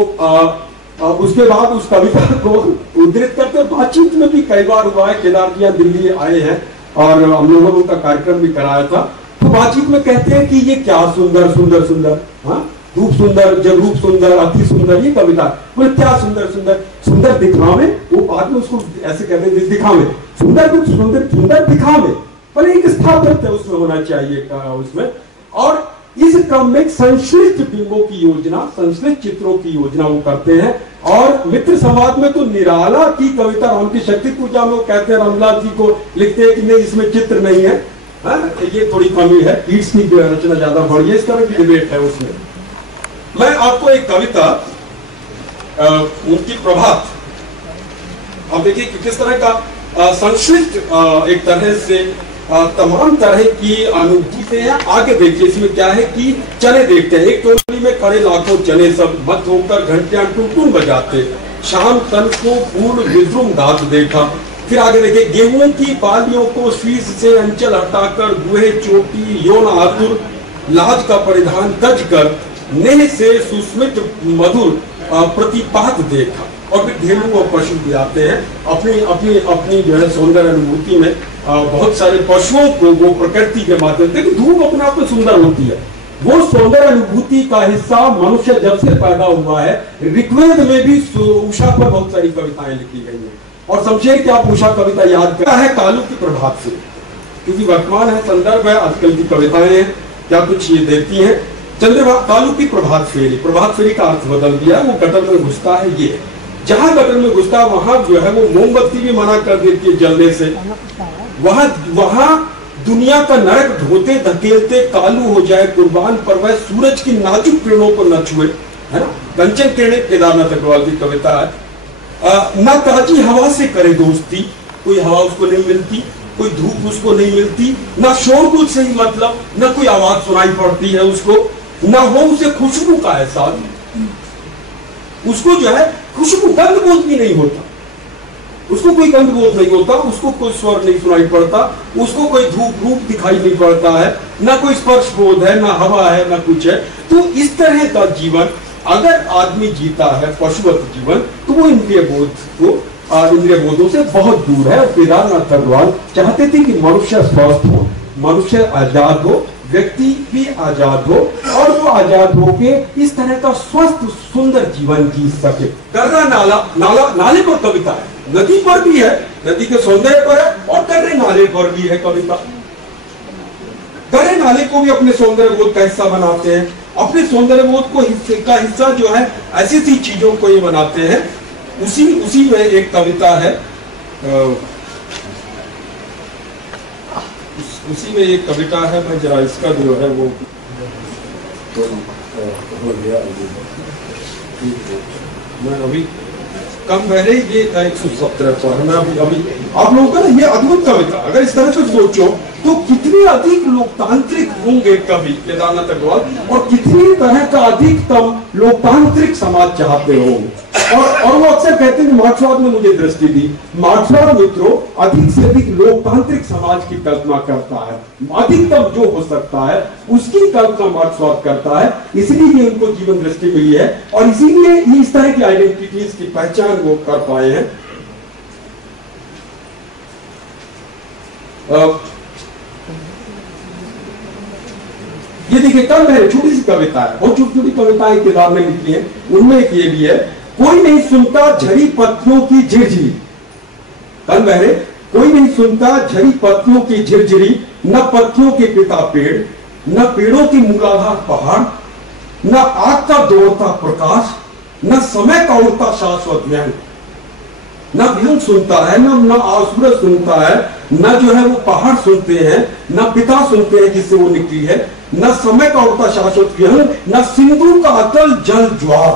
उसके बाद उस कविता को उद्धृत करते हैं। बातचीत में भी कई बार हुआ है, केदार जी दिल्ली आए हैं और हम लोगों ने उनका कार्यक्रम भी कराया था, तो बातचीत में कहते हैं कि ये क्या सुंदर सुंदर सुंदर, हाँ, रूप सुंदर जब रूप सुंदर अति सुंदर, ये कविता बोले क्या सुंदर सुंदर, सुंदर दिखावे, वो बाद में उसको ऐसे कहते हैं दिखावे, सुंदर कुछ सुंदर सुंदर दिखावे, पर एक स्थापत्य उसमें होना चाहिए उसमें। और इस क्रम में संश्लिष्ट बिंबों की योजना, संश्लिष्ट चित्रों की योजना वो करते हैं। और मित्र संवाद में तो निराला की कविता राम की शक्ति पूजा में वो कहते हैं, रामलाल जी को लिखते हैं कि नहीं इसमें चित्र नहीं है, ये थोड़ी कमी है, ईट्स की रचना ज्यादा बढ़ी है, इस तरह की डिबेट है उसमें। मैं आपको एक कविता उनकी प्रभात, आप देखिए कि किस तरह का संश्लिष्ट एक तरह से तमाम तरह की अनुभूति है। आगे देखिए इसमें क्या है कि चने देखते हैं, एक टोली में खड़े लाखों चने सब मत होकर घंटियां टुन बजाते, शाम तन को पूर्ण विद्रुम घात देखा। फिर आगे देखिए, गेहूं की बालियों को शीश से अंचल हटाकर गुहे चोटी यौन आतुर लाज का परिधान तज कर नेह से सुस्मित मधुर प्रतिपात देखा। और फिर धेनु और पशु भी आते हैं अपनी अपनी अपनी जो है सौंदर्य अनुभूति में। बहुत सारे पशुओं को वो प्रकृति के माध्यम से, धूप अपने आप में सुंदर होती है, वो सौंदर्य अनुभूति का हिस्सा मनुष्य जब से पैदा हुआ है। ऋग्वेद में भी उषा पर बहुत सारी कविताएं लिखी गई हैं। और समझिए कि आप उषा कविता याद करता है कालू की प्रभात से, क्योंकि वर्तमान है, संदर्भ है, आजकल की कविताएं हैं, क्या कुछ ये देती हैं। चंद्रमा कालू की प्रभात फेरी का अर्थ बदल दिया, वो गटर में घुसता है। ये जहां गटर में घुसता है वहां जो है वो मोमबत्ती भी मना कर देती है जलने से। वहां दुनिया का नरक ढोते धकेलते कालू हो जाए कुर्बान, पर वह सूरज की नाजुक किरणों को न छुए, है ना। कंचन किरणें केदारनाथ अग्रवाल की कविता है। न ताजी हवा से करे दोस्ती, कोई हवा उसको नहीं मिलती, कोई धूप उसको नहीं मिलती, न शोरगुल से ही मतलब, न कोई आवाज सुनाई पड़ती है उसको, न हो उसे खुशबू का एहसास, उसको जो है खुशबू गंध बोध भी नहीं होता, उसको कोई गंध बोध नहीं होता, उसको कोई स्वर नहीं सुनाई पड़ता, उसको कोई धूप रूप दिखाई नहीं पड़ता है, ना कोई स्पर्श बोध है, ना हवा है, ना कुछ है। तो इस तरह का जीवन अगर आदमी जीता है पशुवत जीवन, तो वो इंद्रिय बोधों से बहुत दूर है। केदारनाथ अग्रवाल चाहते थे कि मनुष्य स्वस्थ हो, मनुष्य आजाद हो, व्यक्ति भी आजाद हो और वो आजाद होके इस तरह का स्वस्थ सुंदर जीवन जी सके। कर्रा नाले पर कविता है, नदी पर भी है, नदी के सौंदर्य पर है, और कर्रे नाले पर भी है कविता। कर्रे नाले को भी अपने सौंदर्य बोध का हिस्सा बनाते हैं, अपने सौंदर्य बोध को का हिस्सा जो है ऐसी सी चीजों को ये बनाते हैं। उसी में एक कविता है उसी में एक कविता है, मैं जरा इसका जो है वो हो गया, मैं अभी कम बहरे ये था 117 पर मैं अभी आप लोगों का ना ये अद्भुत कविता, अगर इस तरह से सोचो तो कितने अधिक लोकतांत्रिक होंगे कवि केदारनाथ अग्रवाल, और कितनी तरह का अधिकतम लोकतांत्रिक समाज चाहते होंगे। और वो अक्सर कहते हैं कि मार्क्सवाद ने मुझे दृष्टि दी। मार्क्सवाद मित्रों अधिक से अधिक लोकतांत्रिक समाज की कल्पना करता है, अधिकतम जो हो सकता है उसकी कल्पना मार्क्सवाद करता है, इसलिए ये उनको जीवन दृष्टि मिली है और इसीलिए ये इस तरह की आइडेंटिटीज की पहचान वो कर पाए हैं। ये देखिए कल मेरे छोटी सी कविता है, बहुत छोटी छोटी कविताएं किताब में लिखी है, उनमें एक ये भी है, कोई नहीं सुनता झड़ी पत्तियों की झिरझिरी। कल बहरे कोई नहीं सुनता झड़ी पत्तियों की झिरझिरी, न पत्तियों के पिता पेड़, न पेड़ों की मूलाधार पहाड़, न आग का दौड़ता प्रकाश, न समय का उड़ता शाश्वत व्यंग। न व्यंग सुनता है, न आसुर सुनता है, न जो है वो पहाड़ सुनते हैं, न पिता सुनते हैं जिससे वो निकली है, न समय का उड़ता शाश्वत व्यंग, न सिंधु का अतल जल ज्वार।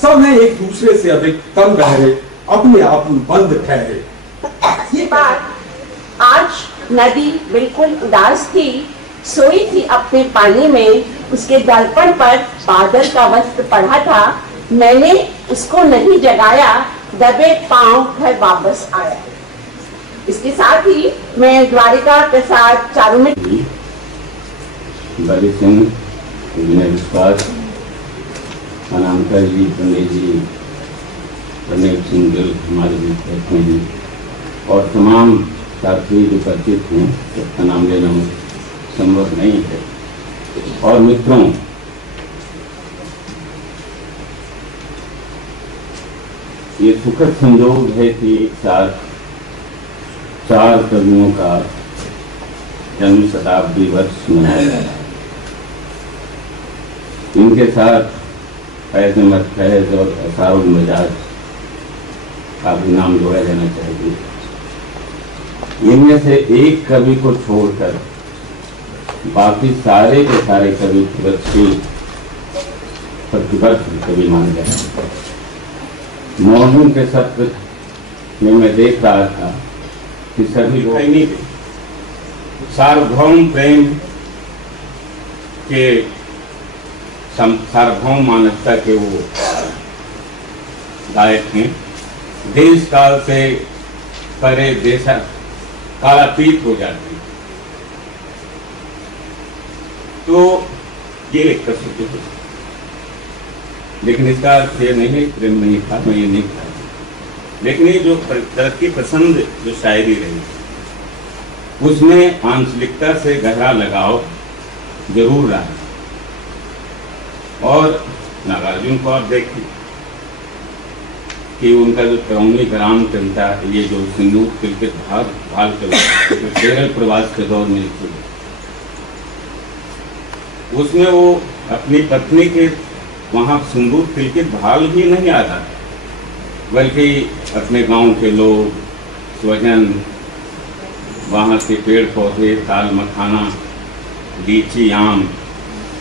सब है एक दूसरे से अधिक कम गहरे, अपने आप बंद ठहरे। ये बात आज नदी बिल्कुल उदास थी, सोई थी अपने पानी में, उसके दर्पण पर बादल का वस्त्र पड़ा था, मैंने उसको नहीं जगाया, दबे पांव घर वापस आया। इसके साथ ही मैं द्वारिका प्रसाद चारुमित बलि सिंह, विनय विश्वास, अनामिका जी, पंडित जी, प्रणेव सिंह गिल हमारे बीच बैठे हैं और तमाम साथी जो उपस्थित हैं, सबका नाम लेना संभव नहीं है। और मित्रों, ये सुखद संयोग है कि एक साथ 4 कवियों का जन्म शताब्दी वर्ष मनाया गया। इनके साथ फैज अहमद फैज और असारुल मजाज का भी नाम जोड़ा जाना चाहिए। इनमें से एक कवि को छोड़कर बाकी सारे के सारे कवि प्रतिबद्ध कवि माने जाते। मौजूद के सत्र में मैं देख रहा था कि सभी लोग नहीं थे, सार्वभौम प्रेम के सार्वभौम मानवता के वो गायक हैं। देश काल से परे देशा कालातीत हो जाते हैं। तो ये एक प्रस्तुति है, लेकिन इसका अर्थ ये नहीं प्रेम नहीं था, मैं ये नहीं था, लेकिन ये जो तरक्की पसंद जो शायरी रही उसमें आंचलिकता से गहरा लगाव जरूर रहा। और नागार्जुन को आप देखिए कि उनका जो तरौनी ग्राम कविता, ये जो सिंधु तिलकित भाल कविता केरल प्रवास के दौर में लिखी, उसमें वो अपनी पत्नी के वहाँ सिंदूर तिलकित भाल भी नहीं आता, बल्कि अपने गांव के लोग, स्वजन, वहाँ के पेड़ पौधे, ताल मखाना, लीची, आम,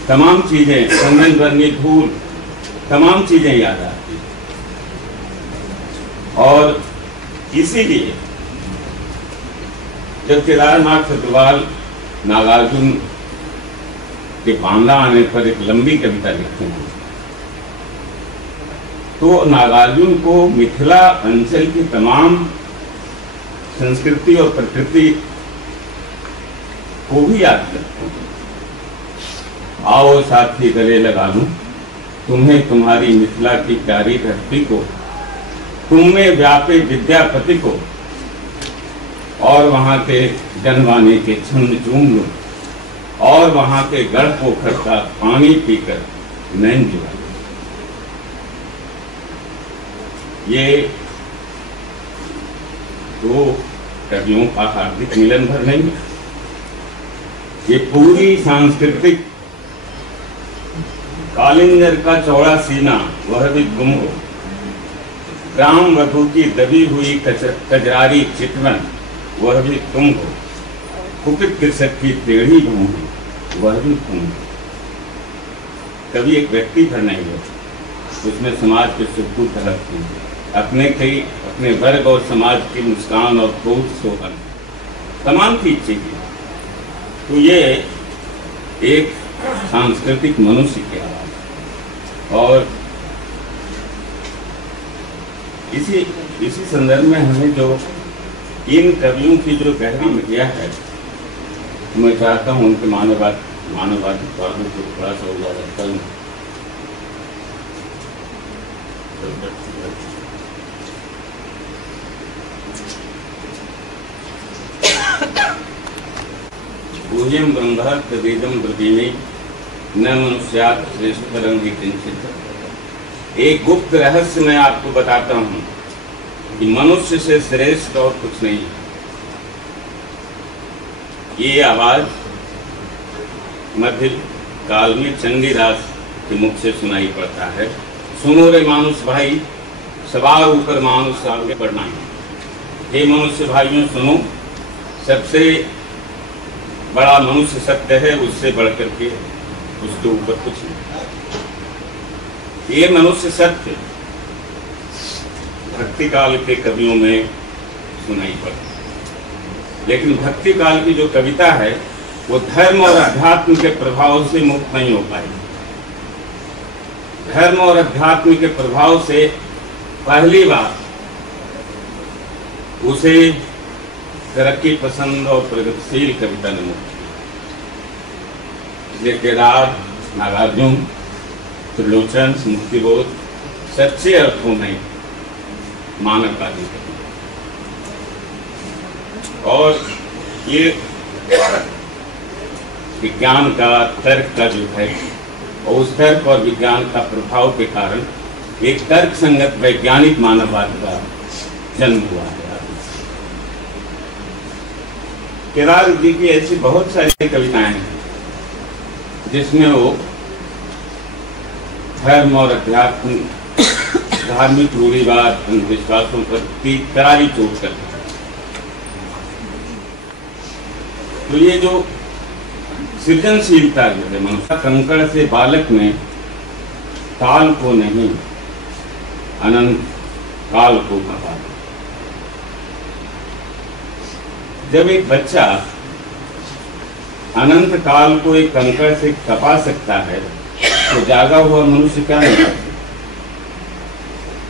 तमाम चीज़ें, चंदन बरनी धूल, तमाम चीज़ें याद आती। और इसीलिए जब केदारनाथ अग्रवाल नागार्जुन के बांदा आने पर एक लंबी कविता लिखते हैं, तो नागार्जुन को मिथिला अंचल की तमाम संस्कृति और प्रकृति को भी याद करते हैं। आओ साथी गले लगा लूं तुम्हें तुम्हारी मिथिला की प्यारी धरती को, तुमने व्यापे विद्यापति को, और वहां के जनवाने के छंद चूम लूं, और वहां के गढ़ पोखर का पानी पीकर नैन जुड़ा। ये दो कवियों का हार्दिक मिलन भर नहीं है, ये पूरी सांस्कृतिक कालिंगर का चौड़ा सीना वह भी गुम हो, राम वधू की दबी हुई कजरारी चितवन वह भी तुम हो, कुपित कृषक की टेढ़ी भूमि वह भी तुम हो। कभी एक व्यक्ति भर नहीं है, उसमें समाज के सुख दुख झलकते हैं, अपने वर्ग और समाज की मुस्कान और क्रोध शोभन तमाम चीज चाहिए। तो ये एक सांस्कृतिक मनुष्य की आवाज। और इसी संदर्भ में हमें जो इन कवियों की जो गहरी मिटिया है, मैं चाहता हूँ उनके मानववादी बातों को थोड़ा सा उजागर करूँ। पूज्यम ब्रह्मर्थ वेदम ब्रवीणे न मनुष्यात् श्रेष्ठतरं हि किंचित्। एक गुप्त रहस्य मैं आपको बताता हूँ कि मनुष्य से श्रेष्ठ और कुछ नहीं। ये आवाज मध्य काल में चंडीदास के मुख से सुनाई पड़ता है। सुनो रे मानुष भाई, सवार ऊपर मानुष आगे बढ़ना है। हे मनुष्य भाइयों सुनो, सबसे बड़ा मनुष्य सत्य है, उससे बढ़कर के उसके ऊपर कुछ नहीं। ये मनुष्य सत्य भक्ति काल के कवियों में सुनाई पड़ती, लेकिन भक्ति काल की जो कविता है वो धर्म और अध्यात्म के प्रभाव से मुक्त नहीं हो पाई। धर्म और अध्यात्म के प्रभाव से पहली बार उसे तरक्की पसंद और प्रगतिशील कविता ने मुक्त किया। केदार, नागार्जुन, त्रिलोचन, मुक्तिबोध सच्चे अर्थों में मानववादी और ये विज्ञान का, तर्क का जो है, और उस तर्क और विज्ञान का प्रभाव के कारण एक तर्क संगत वैज्ञानिक मानववाद का जन्म हुआ है। केदार जी की ऐसी बहुत सारी कविताएं हैं जिसमें वो धर्म और अध्यात्म, धार्मिक रूढ़िवाद, अंधविश्वासों पर करारी चोट करते हैं। तो ये जो सृजनशीलता जो है मनुष्य, कंकड़ से बालक में काल को नहीं अनंत काल को कहा। जब एक बच्चा अनंत काल को एक कंकड़ से कपा सकता है तो जागा हुआ मनुष्य क्या नहीं कर सकता?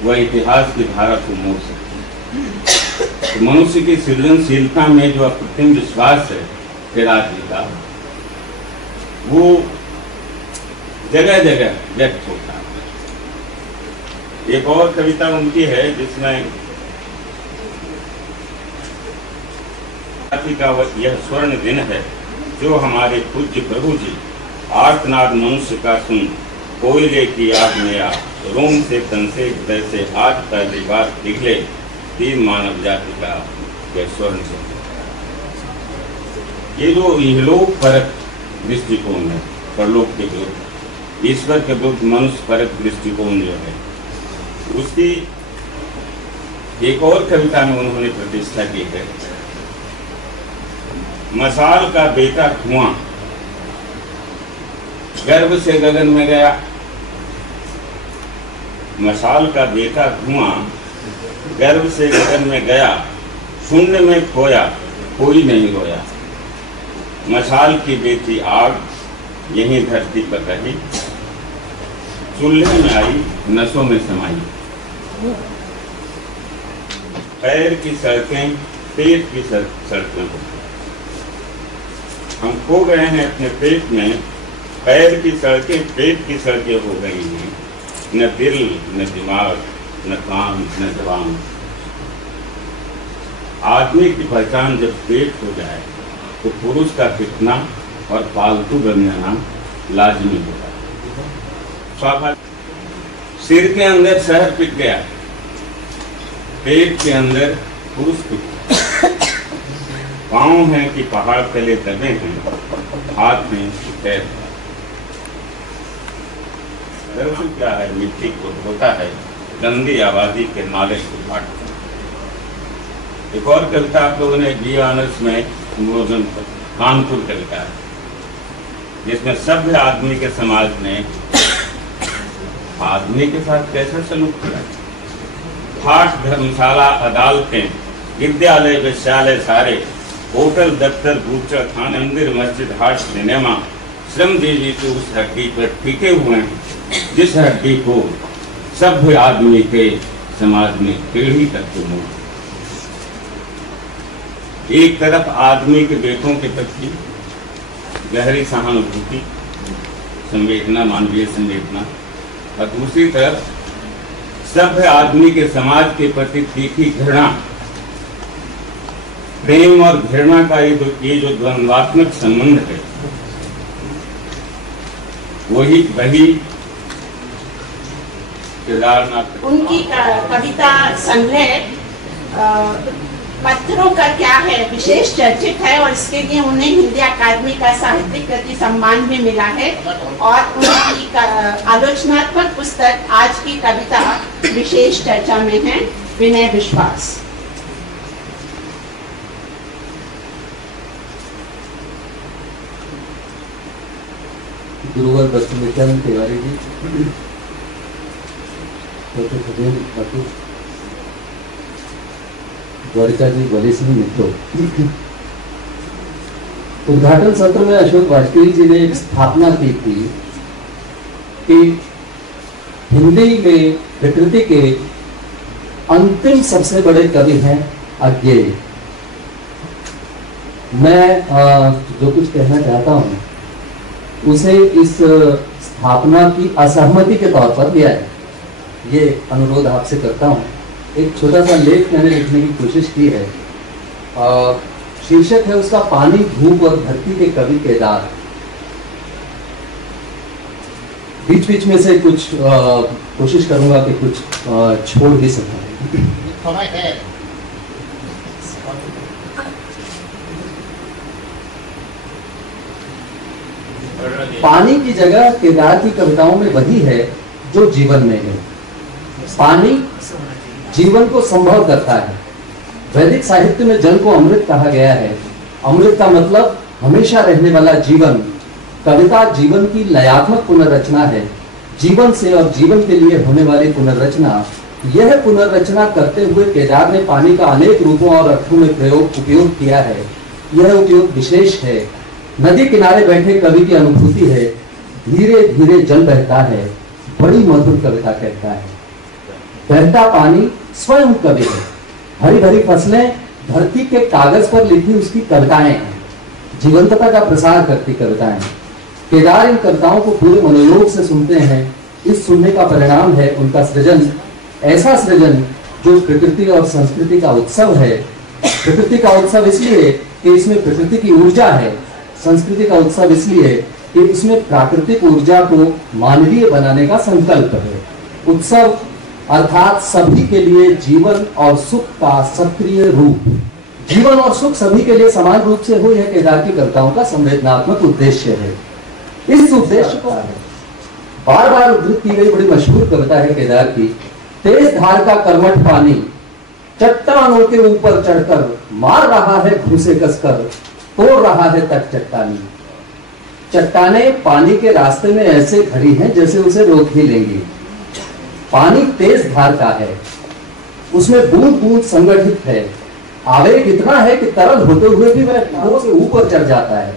वह इतिहास की धारा को मोड़ सकता है। तो मनुष्य की सृजनशीलता में जो अप्रतिम विश्वास है केदार जी का, वो जगह जगह व्यक्त होता है। एक और कविता उनकी है जिसमें का यह स्वर्ण दिन है जो हमारे पूज्य प्रभु जी आर्तनाद मनुष्य का सुन, कोयले की आग में आ, रोम से तन से हृदय से आज पहली बार निकले तीन मानव जाति का यह स्वर्ण दिन। ये जो इहलोक परक दृष्टिकोण है, परलोक के विरुद्ध ईश्वर के विरुद्ध मनुष्य परक दृष्टिकोण जो है, उसकी एक और कविता में उन्होंने प्रतिष्ठा की है। मसाल का बेटा धुआं गर्भ से गगन में गया, मसाल का बेटा धुआं गर्भ से गगन में गया, शून्य में खोया कोई नहीं रोया। मसाल की बेटी आग यहीं धरती पर रही, चूल्हे में आई नसों में समाई। पैर की सड़कें पेट की सड़कें, हम खो गए हैं अपने पेट में, पैर की सड़कें पेट की सड़कें हो गई हैं। न दिल न दिमाग न कान न जबान। आदमी की पहचान जब पेट हो जाए तो पुरुष का कितना और पालतू बन जाना लाजमी होता है, स्वाभाविक। सिर के अंदर शहर पिट गया, पेट के अंदर पुरुष पिट गया। पाँव हैं कि पहाड़ तले दबे हैं, हाथ में पैर। दरअसल क्या है, मिट्टी को होता है गंदी आबादी के नाले को काट। एक और कविता आप लोगों ने बी ऑनर्स में कानपुर कविता है, जिसमें सभ्य आदमी के समाज ने आदमी के साथ कैसा सलूक किया। हाट, धर्मशाला, अदालतें, विद्यालय, विश्वविद्यालय सारे, होटल, दफ्तर, बूचड़, खाने, मंदिर, मस्जिद, हाट, सिनेमा, श्रमजीवी तो उस हड्डी पर टिके हुए हैं जिस हड्डी को सभ्य आदमी के समाज में पीढ़ी तक चुनू। एक तरफ आदमी के बेटों के प्रति गहरी सहानुभूति, संवेदना, मानवीय संवेदना, और दूसरी तरफ सभ्य आदमी के समाज के प्रति तीखी घृणा। प्रेम और घृणा का ये जो द्वंद्वात्मक संबंध है, वही केदारनाथ। उनकी कविता संग्रह पत्थरों का क्या है विशेष चर्चित है, और इसके लिए उन्हें हिंदी अकादमी का साहित्यिक कृति सम्मान भी मिला है। और उनकी आलोचनात्मक पुस्तक आज की कविता विशेष चर्चा में है, विनय विश्वास। गुरुवर बसुमिचंद तिवारी जी, द्वारिका जी, वरिष्ठ मित्रों, उद्घाटन सत्र में अशोक वाजपेयी जी ने एक स्थापना की थी कि हिंदी में प्रकृति के अंतिम सबसे बड़े कवि हैं अज्ञेय। मैं जो कुछ कहना चाहता हूं उसे इस स्थापना की असहमति के तौर पर लिया है, ये अनुरोध आपसे करता हूं। एक छोटा सा लेख मैंने लिखने की कोशिश की है, शीर्षक है उसका पानी, धूप और धरती के कवि केदार। बीच बीच में से कुछ कोशिश करूंगा कि कुछ छोड़ भी सकूं। पानी की जगह केदार की कविताओं में वही है जो जीवन में है। पानी जीवन को संभव करता है। वैदिक साहित्य में जल को अमृत कहा गया है। अमृत का मतलब हमेशा रहने वाला जीवन। कविता जीवन की लयात्मक पुनर्रचना है। जीवन से और जीवन के लिए होने वाली पुनर्रचना, यह पुनर्रचना करते हुए केदार ने पानी का अनेक रूपों और अर्थों में उपयोग किया है। यह उपयोग विशेष है। नदी किनारे बैठे कवि की अनुभूति है। धीरे धीरे जल बहता है, बड़ी मधुर कविता कहता है। बहता पानी स्वयं कवि है। हरी भरी फसलें धरती के कागज पर लिखी उसकी कविताएं हैं, जीवंतता का प्रसार करती कविताएं। केदार इन कविताओं को पूरे मनोयोग से सुनते हैं। इस सुनने का परिणाम है उनका सृजन, ऐसा सृजन जो प्रकृति और संस्कृति का उत्सव है। प्रकृति का उत्सव इसलिए कि इसमें प्रकृति की ऊर्जा है। संस्कृति का उत्सव इसलिए कि इसमें प्राकृतिक ऊर्जा को मानवीय बनाने का संकल्प है। उत्सव अर्थात सभी के लिए जीवन और सुख का सक्रिय रूप। जीवन और सुख सभी के लिए समान रूप से हो, यह केदार की कविताओं का संवेदनात्मक उद्देश्य है। इस उद्देश्य को बार बार उद्धृत की गई बड़ी मशहूर कविता है केदार की, तेज धार का कर्मठ पानी चट्टानों के ऊपर चढ़कर मार रहा है घूसे कसकर, तोड़ रहा है तट चट्टानी। चट्टाने पानी के रास्ते में ऐसे खड़ी हैं जैसे उसे रोक ही लेंगी। पानी तेज धार का है, उसमें बूंद बूंद संगठित है। आवेग इतना है कि तरल होते हुए भी वह किनारों से ऊपर चढ़ जाता है।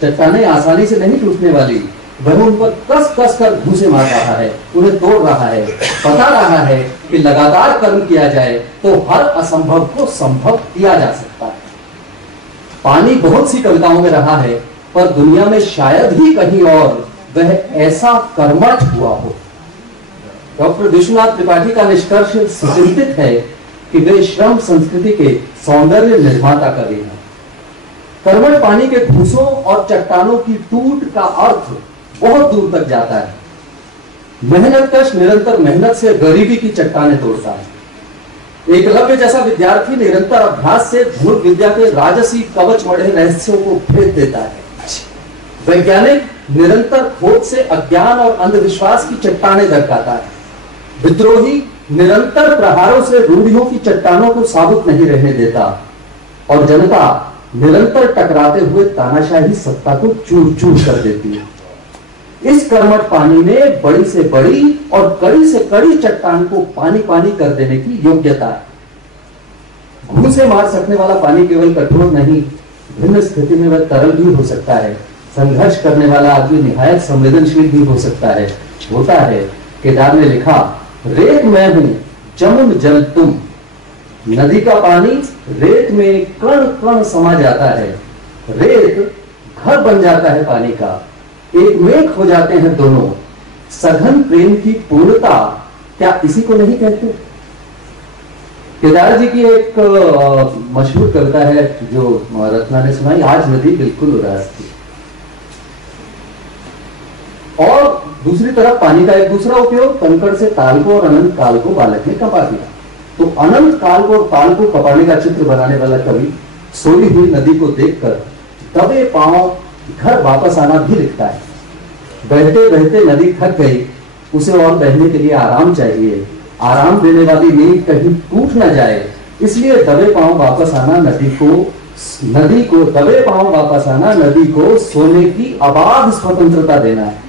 चट्टाने आसानी से नहीं टूटने वाली, वह उन पर कस कस कर घूंसे मार रहा है, उन्हें तोड़ रहा है, बता रहा है कि लगातार कर्म किया जाए तो हर असंभव को संभव किया जा सकता है। पानी बहुत सी कविताओं में रहा है, पर दुनिया में शायद ही कहीं और वह ऐसा कर्मठ हुआ हो। डॉक्टर विश्वनाथ त्रिपाठी का निष्कर्ष सुचिंतित है कि वे श्रम संस्कृति के सौंदर्य निर्माता कवि हैं। कर्मठ पानी के घूसों और चट्टानों की टूट का अर्थ बहुत दूर तक जाता है। मेहनतकश निरंतर मेहनत से गरीबी की चट्टानें तोड़ता है। एकलव्य जैसा विद्यार्थी निरंतर अभ्यास से धनुर्विद्या विद्या के राजसी कवच मढ़े रहस्यों को भेद देता है। वैज्ञानिक निरंतर खोज से अज्ञान और अंधविश्वास की चट्टानें दरकाता है। विद्रोही निरंतर प्रहारों से रूढ़ियों की चट्टानों को साबुत नहीं रहने देता और जनता निरंतर टकराते हुए तानाशाही सत्ता को चूर चूर कर देती है। इस कर्मठ पानी में बड़ी से बड़ी और कड़ी से कड़ी चट्टान को पानी पानी कर देने की योग्यता है। घूंसे मार सकने वाला पानी केवल कठोर नहीं, भिन्न स्थिति में वह तरल भी हो सकता है। संघर्ष करने वाला आदमी निहायत संवेदनशील भी हो सकता है। होता है। केदार ने लिखा, रेत मैं हूं, जमुन जल तुम। नदी का पानी रेत में कण कण समा जाता है। रेत घर बन जाता है पानी का, एक मेघ हो जाते हैं दोनों। सघन प्रेम की पूर्णता क्या इसी को नहीं कहते? केदार जी की एक मशहूर कविता है जो रत्ना ने सुनाई, आज नदी बिल्कुल उदास थी। और दूसरी तरफ पानी का एक दूसरा उपयोग, कंकड़ से ताल को और अनंत काल को बालक ने कपा दिया। तो अनंत काल को और ताल को कपाने का चित्र बनाने वाला कवि सोई हुई नदी को देखकर दबे पांव घर वापस आना भी लिखता है। बहते बहते नदी थक गई, उसे और बहने के लिए आराम चाहिए। आराम देने वाली नींद कहीं टूट न जाए, इसलिए दबे पांव वापस आना नदी को दबे पांव वापस आना नदी को सोने की अबाध स्वतंत्रता देना है।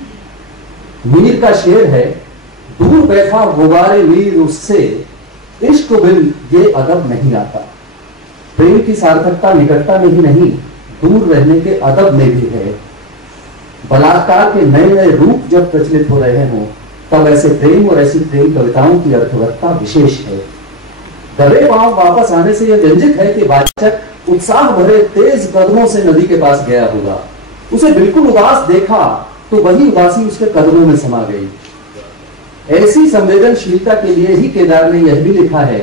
मीर का शेर है, दूर बैठा गुबारे मीर उससे, इश्क बिन ये अदब नहीं आता। प्रेम की सार्थकता निकटता में ही नहीं, दूर रहने के अदब में भी है। बलात्कार के नए नए रूप जब प्रचलित हो रहे हों, तब ऐसे प्रेम और ऐसी प्रेम कविताओं की अर्थवत्ता विशेष है। दबे पांव वापस आने से यह व्यंजित है कि वाचक उत्साह भरे तेज कदमों से नदी के पास गया होगा। उसे बिल्कुल उदास देखा तो वही उदासी उसके कदमों में समा गई। ऐसी संवेदनशीलता के लिए ही केदार ने यह भी लिखा है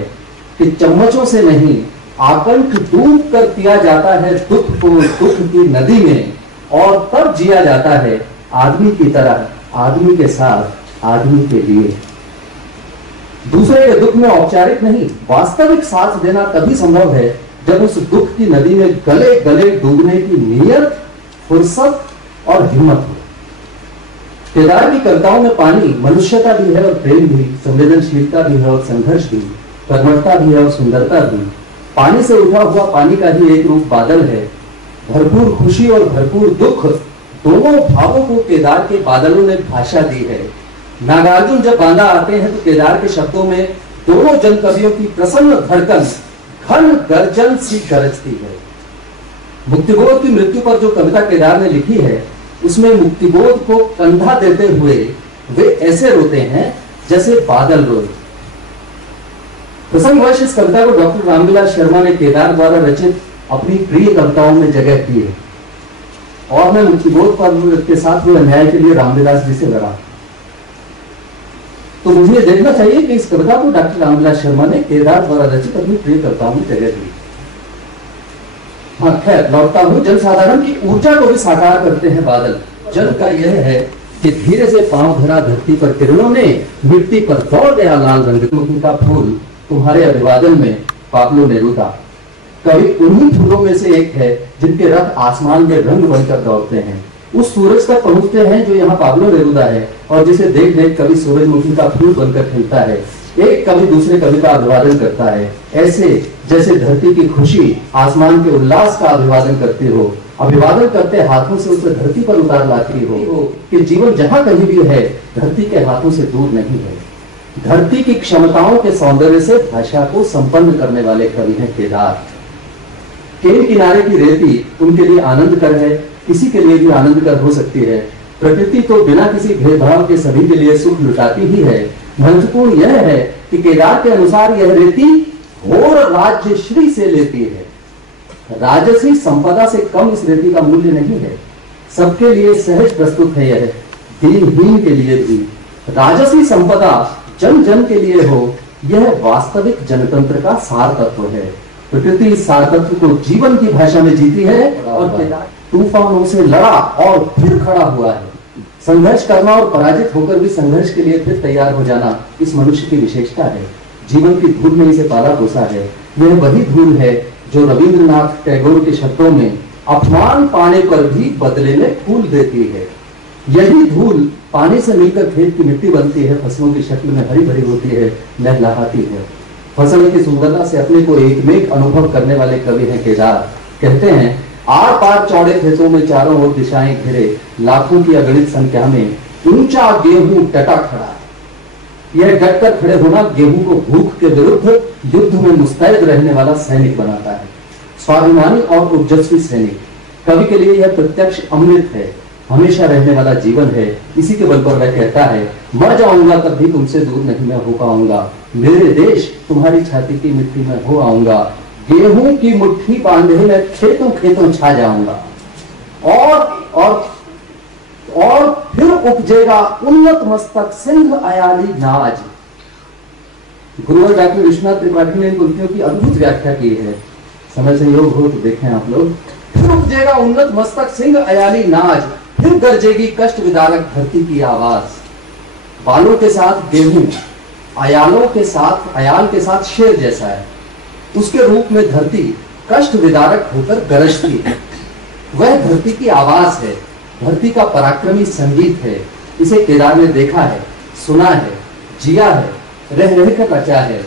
कि चम्मचों से नहीं, आकंठ डूब कर पिया जाता है दुख को दुख की नदी में, और तब जिया जाता है आदमी की तरह, आदमी के साथ, आदमी के लिए। दूसरे के दुख में औपचारिक नहीं, वास्तविक साथ देना तभी संभव है जब उस दुख की नदी में गले गले डूबने की नीयत, फुर्सत और हिम्मत हो। केदार की कविताओं में पानी मनुष्यता भी है और प्रेम भी, संवेदनशीलता भी है और संघर्ष भी, कर्मठता भी है और सुंदरता भी। पानी से उठा हुआ पानी का ही एक रूप बादल है। भरपूर खुशी और भरपूर दुख, दोनों भावों को केदार के बादलों ने भाषा दी है। नागार्जुन जब बांदा आते हैं तो केदार के शब्दों में दोनों जन कवियों की प्रसन्न धड़कन घन गर्जन सी गरजती है। मुक्तिबोध की मृत्यु पर जो कविता केदार ने लिखी है, उसमें मुक्तिबोध को कंधा देते हुए वे ऐसे रोते हैं जैसे बादल रोए। प्रसंगवश इस कविता को डॉक्टर रामविलास शर्मा ने केदार द्वारा रचित अपनी प्रिय कविताओं में जगह दी है, और मैं मुक्तिबोध पर के साथ हुए अन्याय के लिए रामविलास जी से लड़ा। तो मुझे देखना चाहिए कि इस कविता को डॉक्टर रामविलास शर्मा ने केदार द्वारा रचित अपनी प्रिय कविताओं में जगह दी। हाँ, खैर लौटता हूं। जनसाधारण की ऊर्जा को भी साकार करते हैं बादल। जल का यह है कि धीरे से पांव धरा धरती पर किरणों ने, मिट्टी पर दौड़ गया लाल रंग का फूल तुम्हारे अभिवादन में पाब्लो नेरुदा। कवि उन्हीं फूलों में से एक है जिनके रथ आसमान में रंग बनकर दौड़ते हैं, उस सूरज तक पहुंचते हैं जो यहाँ पाब्लो नेरुदा है, और जिसे देख देख कवि सूरजमुखी का फूल बनकर खिलता है। एक कवि दूसरे कवि का अभिवादन करता है, ऐसे जैसे धरती की खुशी आसमान के उल्लास का अभिवादन करती हो। अभिवादन करते हाथों से उसे धरती पर उतार लाती हो कि जीवन जहां कहीं भी है, धरती के हाथों से दूर नहीं है। धरती की क्षमताओं के सौंदर्य से भाषा को संपन्न करने वाले कवि हैं केदार। केन किनारे की रेती उनके लिए आनंदकर है, किसी के लिए भी आनंदकर हो सकती है। प्रकृति तो बिना किसी भेदभाव के सभी के लिए सुख लुटाती ही है। महत्वपूर्ण यह है कि केदार के अनुसार यह रेती घोर राज्यश्री से लेती है। राजसी संपदा से कम इस रेती का मूल्य नहीं है। सबके लिए सहज प्रस्तुत है यह, दीनहीन के लिए भी। राजसी संपदा जन जन के लिए हो, यह वास्तविक जनतंत्र का सार तत्व है। प्रकृति इस सार तत्व को जीवन की भाषा में जीती है और केदार तूफानों से लड़ा और फिर खड़ा हुआ है। संघर्ष करना और पराजित होकर भी संघर्ष के लिए फिर तैयार हो जाना इस मनुष्य की विशेषता है। जीवन की धूल में इसे पाला पोसा है। यह वही धूल है जो रविंद्रनाथ टैगोर के शब्दों में अपमान पाने पर भी बदले में फूल देती है। यही धूल पानी से मिलकर खेत की मिट्टी बनती है, फसलों की शक्ल में हरी भरी होती है, लहलहाती है। फसल की सुंदरता से अपने को एकमेक अनुभव करने वाले कवि हैं केदार। कहते हैं, आर पार चौड़े खेतों में चारों ओर दिशाएं घिरे, लाखों की अगणित संख्या में ऊंचा गेहूं डटा खड़ा है। यह डटकर खड़े होना गेहूं को भूख के विरुद्ध युद्ध में मुस्तैद रहने वाला सैनिक बनाता है, स्वाभिमानी और ओजस्वी सैनिक। कवि के लिए यह प्रत्यक्ष अमृत है, हमेशा रहने वाला जीवन है। इसी के बल पर वह कहता है, मर जाऊंगा तब भी तुमसे दूर नहीं मैं हो पाऊंगा, मेरे देश तुम्हारी छाती की मिट्टी में हो आऊंगा, गेहूं की मुट्ठी बांधे मैं खेतों खेतों छा जाऊंगा। और फिर उपजेगा उन्नत मस्तक सिंह अयाली नाज। गुरुवर डॉक्टर विश्वनाथ त्रिपाठी ने इन पंक्तियों की अद्भुत व्याख्या की है, समय संयोग हो तो देखें आप लोग। फिर उपजेगा उन्नत मस्तक सिंह अयाली नाज, फिर गरजेगी कष्ट विदारक धरती की आवाज। बालों के साथ गेहूं, अयाल के साथ शेर जैसा है, उसके रूप में धरती कष्ट विदारक होकर गरजती है। वह धरती की आवाज है, धरती का पराक्रमी संगीत है। इसे केदार ने देखा है, सुना है, जिया है, रह रह कर रचा है।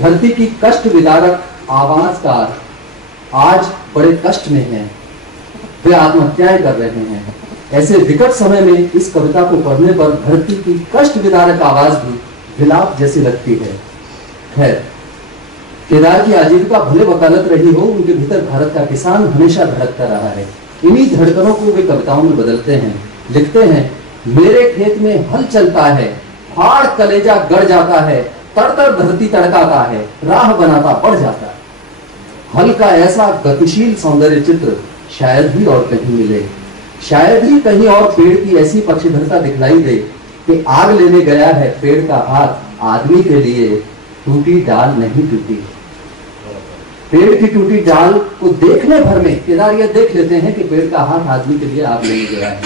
धरती की कष्ट विदारक आवाजकार आज बड़े कष्ट में हैं, वे आत्महत्याएं कर रहे हैं। ऐसे विकट समय में इस कविता को पढ़ने पर धरती की कष्ट विदारक आवाज भी विलाप जैसी लगती है। खैर, केदार की आजीविका भले वकालत रही हो, उनके भीतर भारत का किसान हमेशा धड़कता रहा है। इन्हीं धड़कनों को वे कविताओं में बदलते हैं। लिखते हैं, मेरे खेत में हल चलता है, हाड़ कलेजा गड़ जाता है, तड़तड़ धरती तड़काता है, राह बनाता बढ़ जाता है। हल का ऐसा गतिशील सौंदर्य चित्र शायद ही और कहीं मिले। शायद ही कहीं और पेड़ की ऐसी पक्षधरता दिखलाई दे कि आग लेने गया है पेड़ का हाथ आदमी के लिए, टूटी डाल नहीं टूटी। पेड़ की टूटी डाल को देखने भर में केदार यह देख लेते हैं कि पेड़ का हाथ आदमी के लिए आग लेने गया है।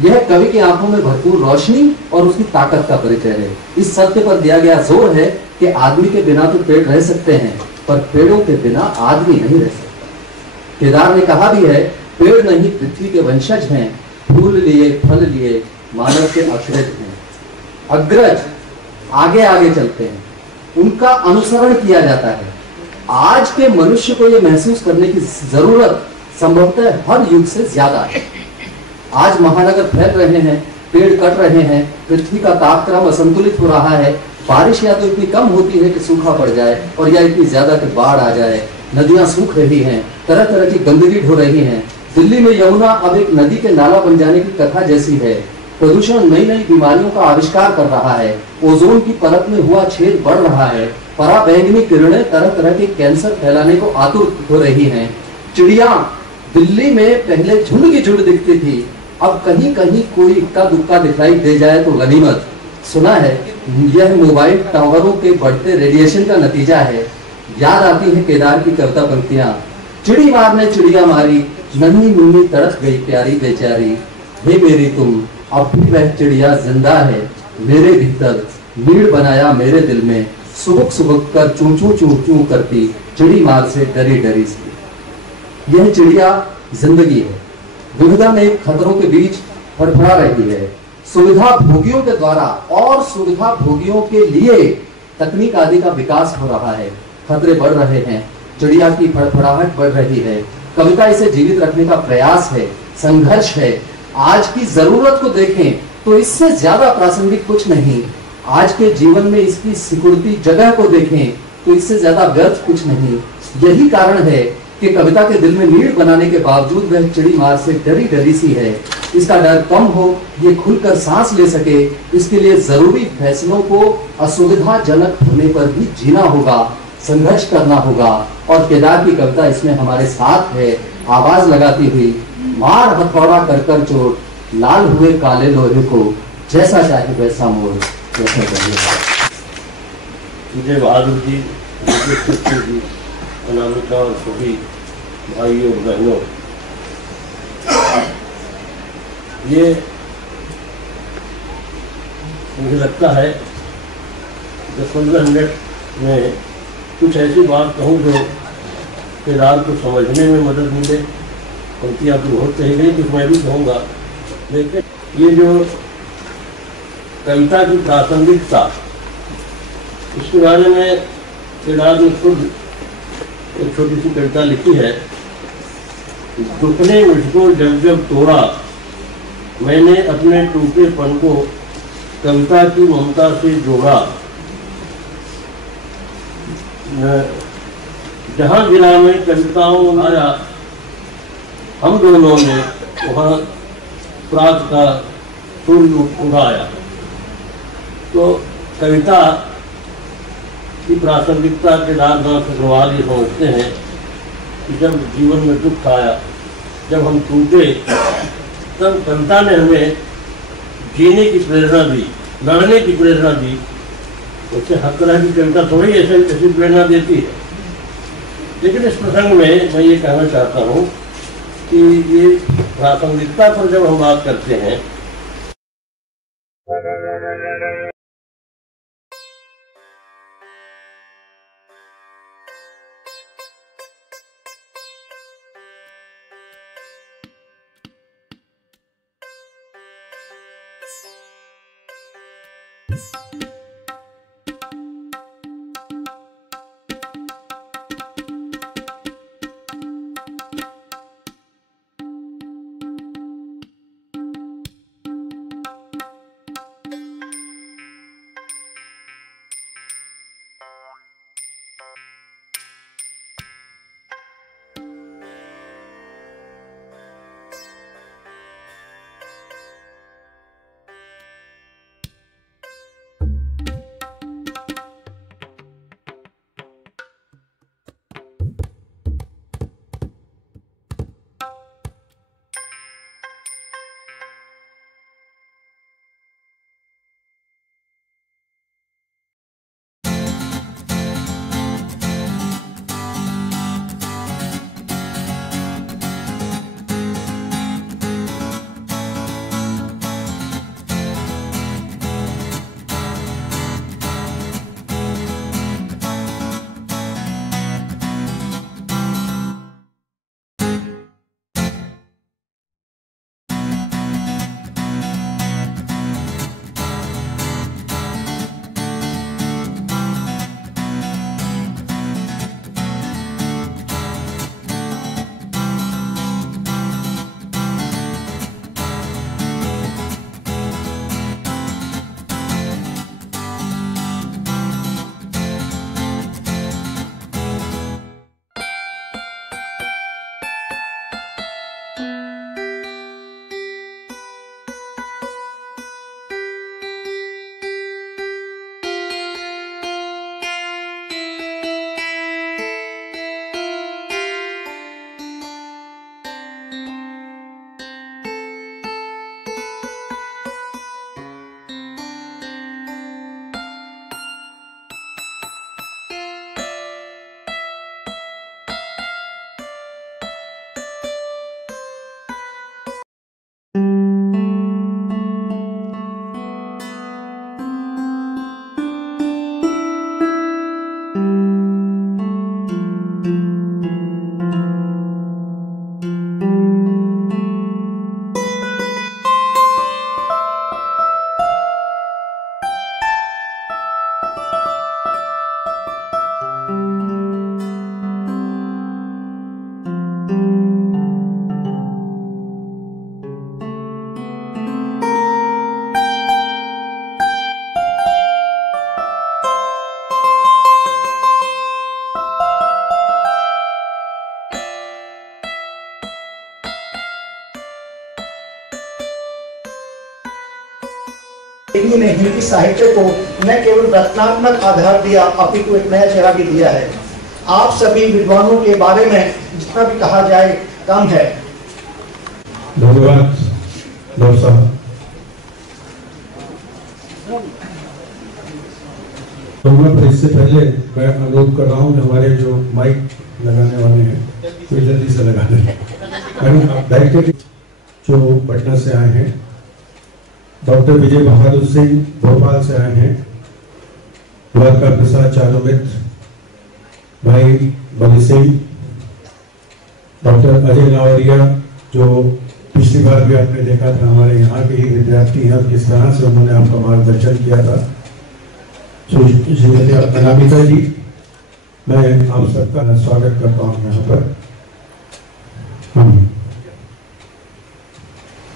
यह कवि की आंखों में भरपूर रोशनी और उसकी ताकत का परिचय है। इस सत्य पर दिया गया जोर है कि आदमी के बिना तो पेड़ रह सकते हैं, पर पेड़ों के बिना आदमी नहीं रह सकता। केदार ने कहा भी है, पेड़ नहीं पृथ्वी के वंशज हैं, फूल लिए फल लिए मानव के अग्रज हैं। अग्रज आगे आगे चलते हैं, उनका अनुसरण किया जाता है। आज के मनुष्य को यह महसूस करने की जरूरत संभवतः हर युग से ज्यादा है। आज महानगर फैल रहे हैं, पेड़ कट रहे हैं, पृथ्वी का तापक्रम असंतुलित हो रहा है, बारिश या तो इतनी कम होती है कि सूखा पड़ जाए और या इतनी ज्यादा कि बाढ़ आ जाए, नदियां सूख रही हैं, तरह तरह की गंदगी ढो रही हैं। दिल्ली में यमुना अब एक नदी के नाला बन जाने की कथा जैसी है। प्रदूषण नई नई बीमारियों का आविष्कार कर रहा है, ओजोन की परत में हुआ छेद बढ़ रहा है, पराबैंगनी किरणें तरह तरह के कैंसर फैलाने को आतुर हो रही हैं। चिड़िया दिल्ली में पहले झुंड की झुंड दिखती थी, अब कहीं कहीं कोई इक्का दुक्का दिखाई दे जाए तो गनीमत। सुना है यह मोबाइल टावरों के बढ़ते रेडिएशन का नतीजा है। याद आती है केदार की कविता पंक्तियां, चिड़ी मारने चिड़िया मारी, नन्ही मुन्नी तड़प गई प्यारी बेचारी। हे मेरी तुम, अब भी वह चिड़िया जिंदा है मेरे भीतर, नीड़ बनाया मेरे दिल में, सुबह सुबह कर चूं चूं चूं चूं करती, चिड़ी मार से डरी डरी सी। यह चिड़िया जिंदगी है, विविधता में खतरों के बीच फड़फड़ा रही है। सुविधा भोगियों के द्वारा और सुविधा भोगियों के लिए तकनीक आदि का विकास हो रहा है, खतरे बढ़ रहे हैं, चिड़िया की फड़फड़ाहट बढ़ रही है। कविता इसे जीवित रखने का प्रयास है, संघर्ष है। आज की जरूरत को देखें तो इससे ज्यादा प्रासंगिक कुछ नहीं। आज के जीवन में इसकी सिकुड़ती जगह को देखें तो इससे ज्यादा व्यर्थ कुछ नहीं। यही कारण है कि कविता के दिल में नीड़ बनाने के बावजूद वह चिड़ी मार से डरी डरी सी है। इसका डर कम हो, ये खुलकर सांस ले सके, इसके लिए जरूरी फैसलों को असुविधाजनक होने पर भी जीना होगा, संघर्ष करना होगा। और केदार की कविता इसमें हमारे साथ है, आवाज लगाती हुई, मार हथौड़ा कर कर चोट, लाल हुए काले लोहे को, जैसा चाहे वैसा मोड़, जैसा चाहिए। मुझे बहादुर जी, जी, अनामिका और सभी भाइयों और बहनों, ये मुझे लगता है 10-15 मिनट में कुछ ऐसी बात कहूँ जो केदार को समझने में मदद मिले। पंक्तियाँ तो बहुत कही गई, कुछ मैं भी कहूँगा, लेकिन ये जो कविता की प्रासंगिकता, इसके बारे में केदार ने खुद एक छोटी सी कविता लिखी है। दुख ने मुझको जब जब तोड़ा, मैंने अपने टूटेपन को कविता की ममता से जोड़ा। जहाँ जिला में कविताओं में आया, हम दोनों ने वहाँ प्रात का सूर्य उड़ाया। तो कविता की प्रासंगिकता केदारनाथ अग्रवाल ये समझते हैं कि जब जीवन में दुख आया, जब हम टूटे, तब कविता ने हमें जीने की प्रेरणा दी, लड़ने की प्रेरणा दी। उससे हर तरह की कविता थोड़ी ऐसी प्रेरणा देती है। लेकिन इस प्रसंग में मैं ये कहना चाहता हूँ कि ये प्रासंगिकता पर जब हम बात करते हैं, हिंदी ने हिंदी साहित्य को न केवल रचनात्मक आधार दिया, अपितु एक नया चेहरा भी दिया है। आप सभी विद्वानों के बारे में जितना भी कहा जाए कम है। धन्यवाद डॉक्टर साहब। तो मैं इससे पहले मैं अनुरोध कर रहा हूँ हमारे जो माइक लगाने वाले हैं तो जल्दी से लगा दें। डायरेक्टर जो पटना से आए हैं, डॉक्टर विजय बहादुर सिंह भोपाल से आए हैं, द्वारका प्रसाद चारुमित, भाई बली सिंह, डॉक्टर अजय नावरिया जो पिछली बार भी आपने देखा था हमारे यहाँ के ही विद्यार्थी हैं, किस तरह से उन्होंने आपका मार्गदर्शन किया था। श्रीमती अनामिका जी, मैं आप सबका स्वागत करता हूँ यहाँ पर।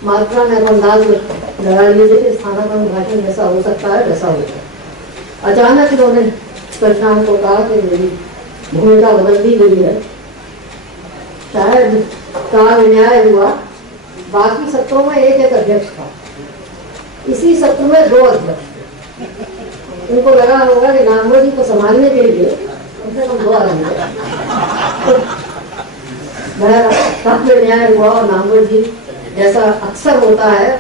मात्रा में अंदाज लगा लीजिए, स्थानापन्न भाषण जैसा हो सकता है वैसा होगा। अचानक इन्होंने प्रशांत को कहा कि मेरी भूमिका बदल दी गई है, शायद का न्याय हुआ। बाकी सत्रों में एक एक अध्यक्ष था, इसी सत्र में 2 अध्यक्ष थे। उनको लगा होगा कि नामवर जी को संभालने के लिए कम से कम 2 आदमी काफी न्याय हुआ। और नामवर जी जैसा अक्सर होता है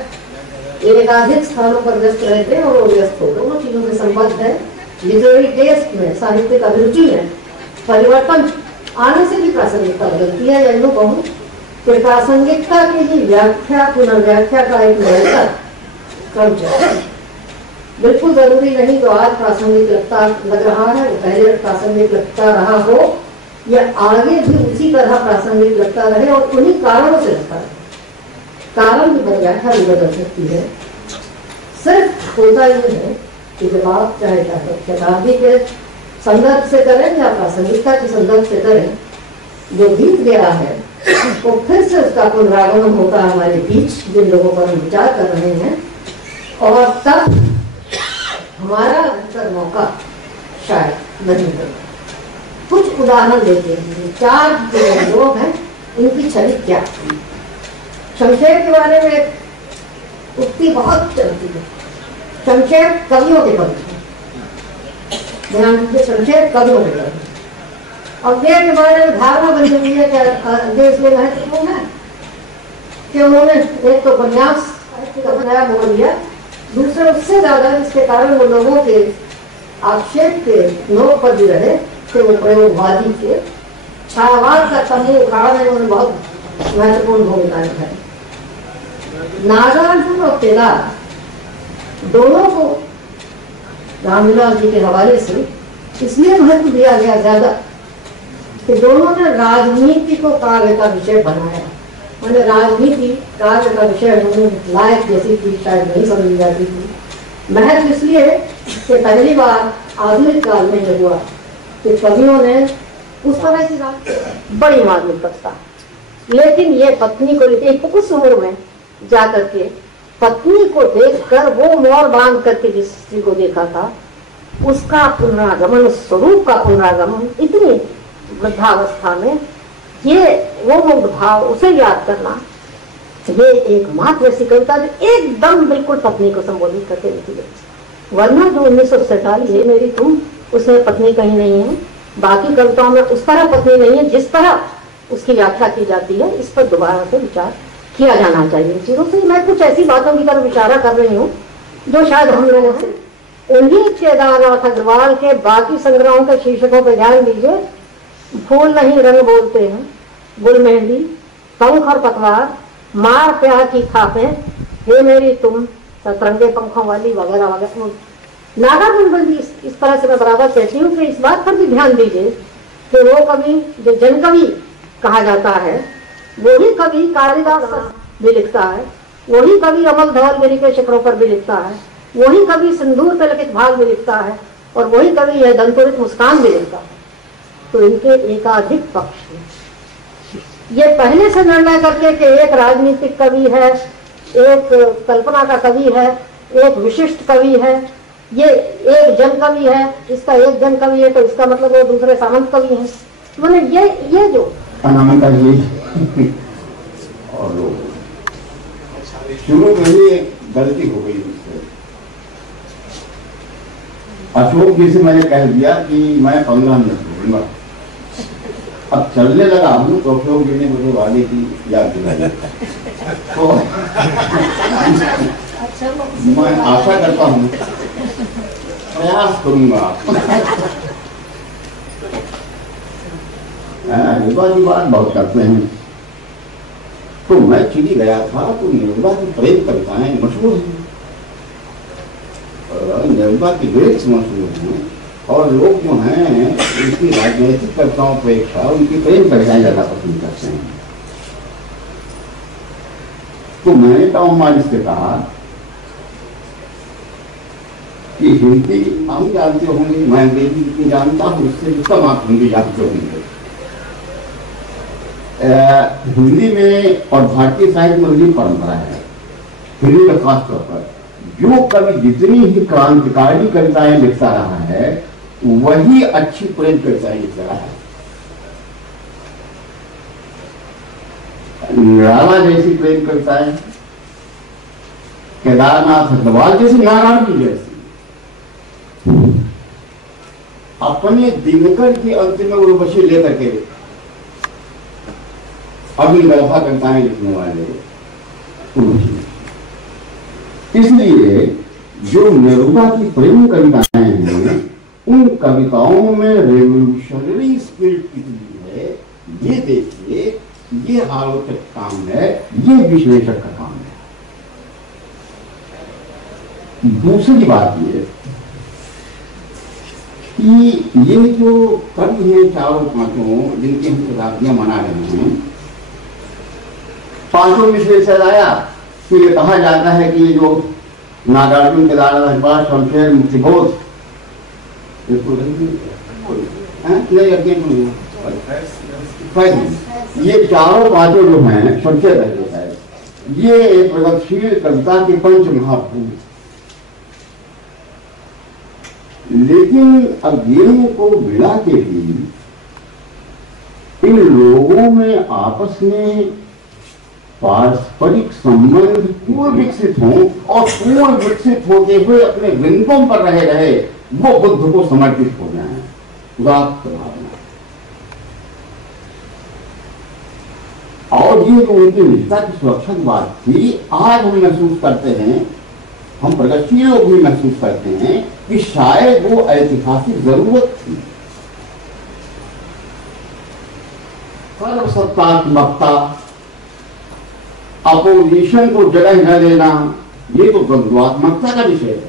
एकाधिक स्थानों पर व्यस्त रहते हैं और वो व्यस्त हो, दोनों चीजों से संबद्ध है। लिटरेरी टेस्ट में, साहित्यिक अभिरुचि में परिवर्तन आने से भी प्रासंगिकता बदलती है। या यूँ कहूँ कि प्रासंगिकता की ही व्याख्या पुनर्व्याख्या का एक निरंतर क्रम चलता है। बिल्कुल जरूरी नहीं तो आज प्रासंगिक लगता लग रहा है पहले प्रासंगिक लगता रहा हो, या आगे भी उसी तरह प्रासंगिक लगता रहे और उन्हीं कारणों से लगता रहे। कारण की व्याख्या भी बदल सकती है। सिर्फ होता ये है कि जब आप चाहे शताब्दी के संदर्भ से करें या प्रासंगिकता के संदर्भ से करें, जो बीत गया है वो फिर से उसका पुनरागमन होता है हमारे बीच, जिन लोगों पर हम विचार कर रहे हैं। और तब हमारा अंतर मौका शायद नहीं होगा। कुछ उदाहरण देते हैं। 4 लोग हैं, इनकी छवि क्या। शमशेर के बारे में उक्ति बहुत चलती है, शमशेर कवियों के कवि हैं। ध्यान दीजिए, शमशेर कवियों के कवि। अव्यय के बारे में धारणा बनी हुई है कि इसमें महत्वपूर्ण है कि उन्होंने एक तो उपन्यास नया बोल दिया, दूसरे उससे ज्यादा इसके कारण वो लोगों के आक्षेप के नोक पर भी रहे कि वो प्रयोगवादी थे। छायावाद का समूह उखाड़ने में उन्होंने बहुत महत्वपूर्ण भूमिका निभाई। नागार्जुन और केदार दोनों को रामविलास जी के हवाले से इसलिए महत्व दिया गया ज्यादा कि दोनों ने राजनीति को काव्य का विषय बनाया। मैंने राजनीति काव्य का विषय लायक जैसी चीज शायद नहीं समझी जाती थी। महत्व इसलिए कि पहली बार आधुनिक काल में यह हुआ कि कवियों ने उस तरह की बड़ी मार्मिकता, लेकिन ये पत्नी को लेकर उस उम्र में जाकर के पत्नी को देखकर वो मोर बांध करके जिस स्त्री को देखा था उसका पुनरागमन, उस स्वरूप का पुनरागमन इतनी वृद्धावस्था में, ये वो मुग्ध भाव, उसे याद करना, ये एकमात्र ऐसी कविता जो एकदम बिल्कुल पत्नी को संबोधित करके लिखी गई। वरना जो 1947 है मेरी तुम, उसमें पत्नी कहीं नहीं है। बाकी कविताओं में उस तरह पत्नी नहीं है जिस तरह उसकी व्याख्या की जाती है। इस पर दोबारा से विचार किया जाना चाहिए। इन चीजों से मैं कुछ ऐसी बातों की तरफ विचार कर रही हूँ जो शायद हम लोगों से उन्हीं केदारनाथ अग्रवाल के बाकी संग्रहों के शीर्षकों पर ध्यान दीजिए। फूल नहीं रंग बोलते हैं, गुल मेहंदी, पंख और पतवार, मार प्यार की खापें, हे मेरी तुम, सतरंगे पंखों वाली, वगैरह वगैरह। नागार्जुन बंदी इस तरह से मैं बराबर कहती हूँ कि इस बात पर भी ध्यान दीजिए कि वो कवि जो जनकवि कहा जाता है, वही कवि कालिदास भी लिखता है, वही कवि अमल धवल गिरी के शिखरों पर भी लिखता है, वही कवि सिंदूर पे लिखित भाग भी लिखता है, और वही कवि यह दंतुरित मुस्कान भी लिखता है। तो इनके एकाधिक पक्ष हैं। ये पहले से निर्णय करके कि एक राजनीतिक कवि है, एक कल्पना का कवि है, एक विशिष्ट कवि है, ये एक जन कवि है, इसका एक जन कवि है तो इसका मतलब वो दूसरे सामंत कवि हैं। मैंने ये जो अनामिका जी और शुरू में ही एक गलती हो गई उससे। अशोक जी से मैंने कह दिया कि मैं 15 मिनट बोलूंगा। अब चलने लगा हूँ तो अशोक जी ने मुझे वाले की याद दिलाई। तो मैं आशा करता हूँ, प्रयास करूंगा बात बहुत करते हैं। तो मैं चिली गया था तो नेरुदा की प्रेम कविताएं मशहूर हैं, नेरुदा की ग्रेट्स मशहूर हैं, और लोग जो हैं उनकी राजनीतिक कविताओं अपेक्षा उनकी प्रेम कविताएं ज्यादा पसंद करते हैं। तो मैंने टॉम मॉरिस से कहा कि हिंदी हम जानते होंगे, मैं अंग्रेजी जितनी जानता हूँ उससे कम आप हिंदी जानते होंगे। हिंदी में और भारतीय साहित्य में भी परंपरा है, हिंदी में खासतौर पर जो कवि जितनी ही क्रांतिकारी कविताएं लिखता रहा है वही अच्छी प्रेम कविताएं लिख रहा है। निराला जैसी प्रेम कविताएं, केदारनाथ अग्रवाल जैसी, नारायण जैसी, अपने दिनकर की अंतिम उर्वशी लेकर के अगली दफा कविताएं लिखने वाले उर्वशी। इसलिए जो नेरुदा की प्रेम कविताएं हैं उन कविताओं में रेवोल्यूशनरी स्पिरिट कितनी है ये देखिए, ये आलोचक काम है, ये विश्लेषक का काम है। दूसरी बात ये कि ये जो कवि हैं चारों पांचों जिनकी हम शताब्दियां मना रहे हैं, पांचों में से सजाया कि ये कहा जाता है कि ये जो नागार्जुन, केदारनाथ, शमशेर, मुक्तिबोध, ये चारों बातें जो हैं शमशेर रहते हैं, ये प्रगतिशील कविता के पंच महाभूत। लेकिन अज्ञान को मिला के भी इन लोगों में आपस में पारस्परिक संबंध पूर्ण विकसित हो और पूर्ण विकसित होते हुए अपने वृंदों पर रहे वो बुद्ध को समर्पित हो जाए, उदात्त भावना। और ये जो उनकी निष्ठा की सुरक्षा की बात थी, आज हम महसूस करते हैं, हम प्रगतिशील लोग भी महसूस करते हैं कि शायद वो ऐतिहासिक जरूरत थी। सर्वसत्तात्मकता, अपोजिशन को जगह न देना, ये तो द्वंद्वात्मकता का विषय है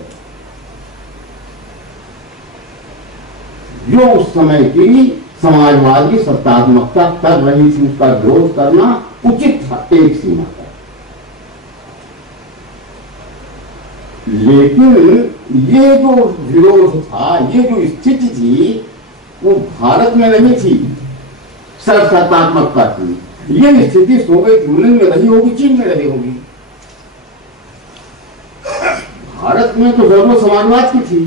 जो उस समय की समाजवादी सत्तात्मकता कर रही थी, उसका विरोध करना उचित था एक सीमा तक। लेकिन ये जो विरोध था, ये जो स्थिति थी, वो भारत में नहीं थी, सर्वसत्तात्मकता थी। ये स्थिति सोवियत यूनियन में रही होगी, चीन में रही होगी। भारत में तो सर्व समाजवाद की थी।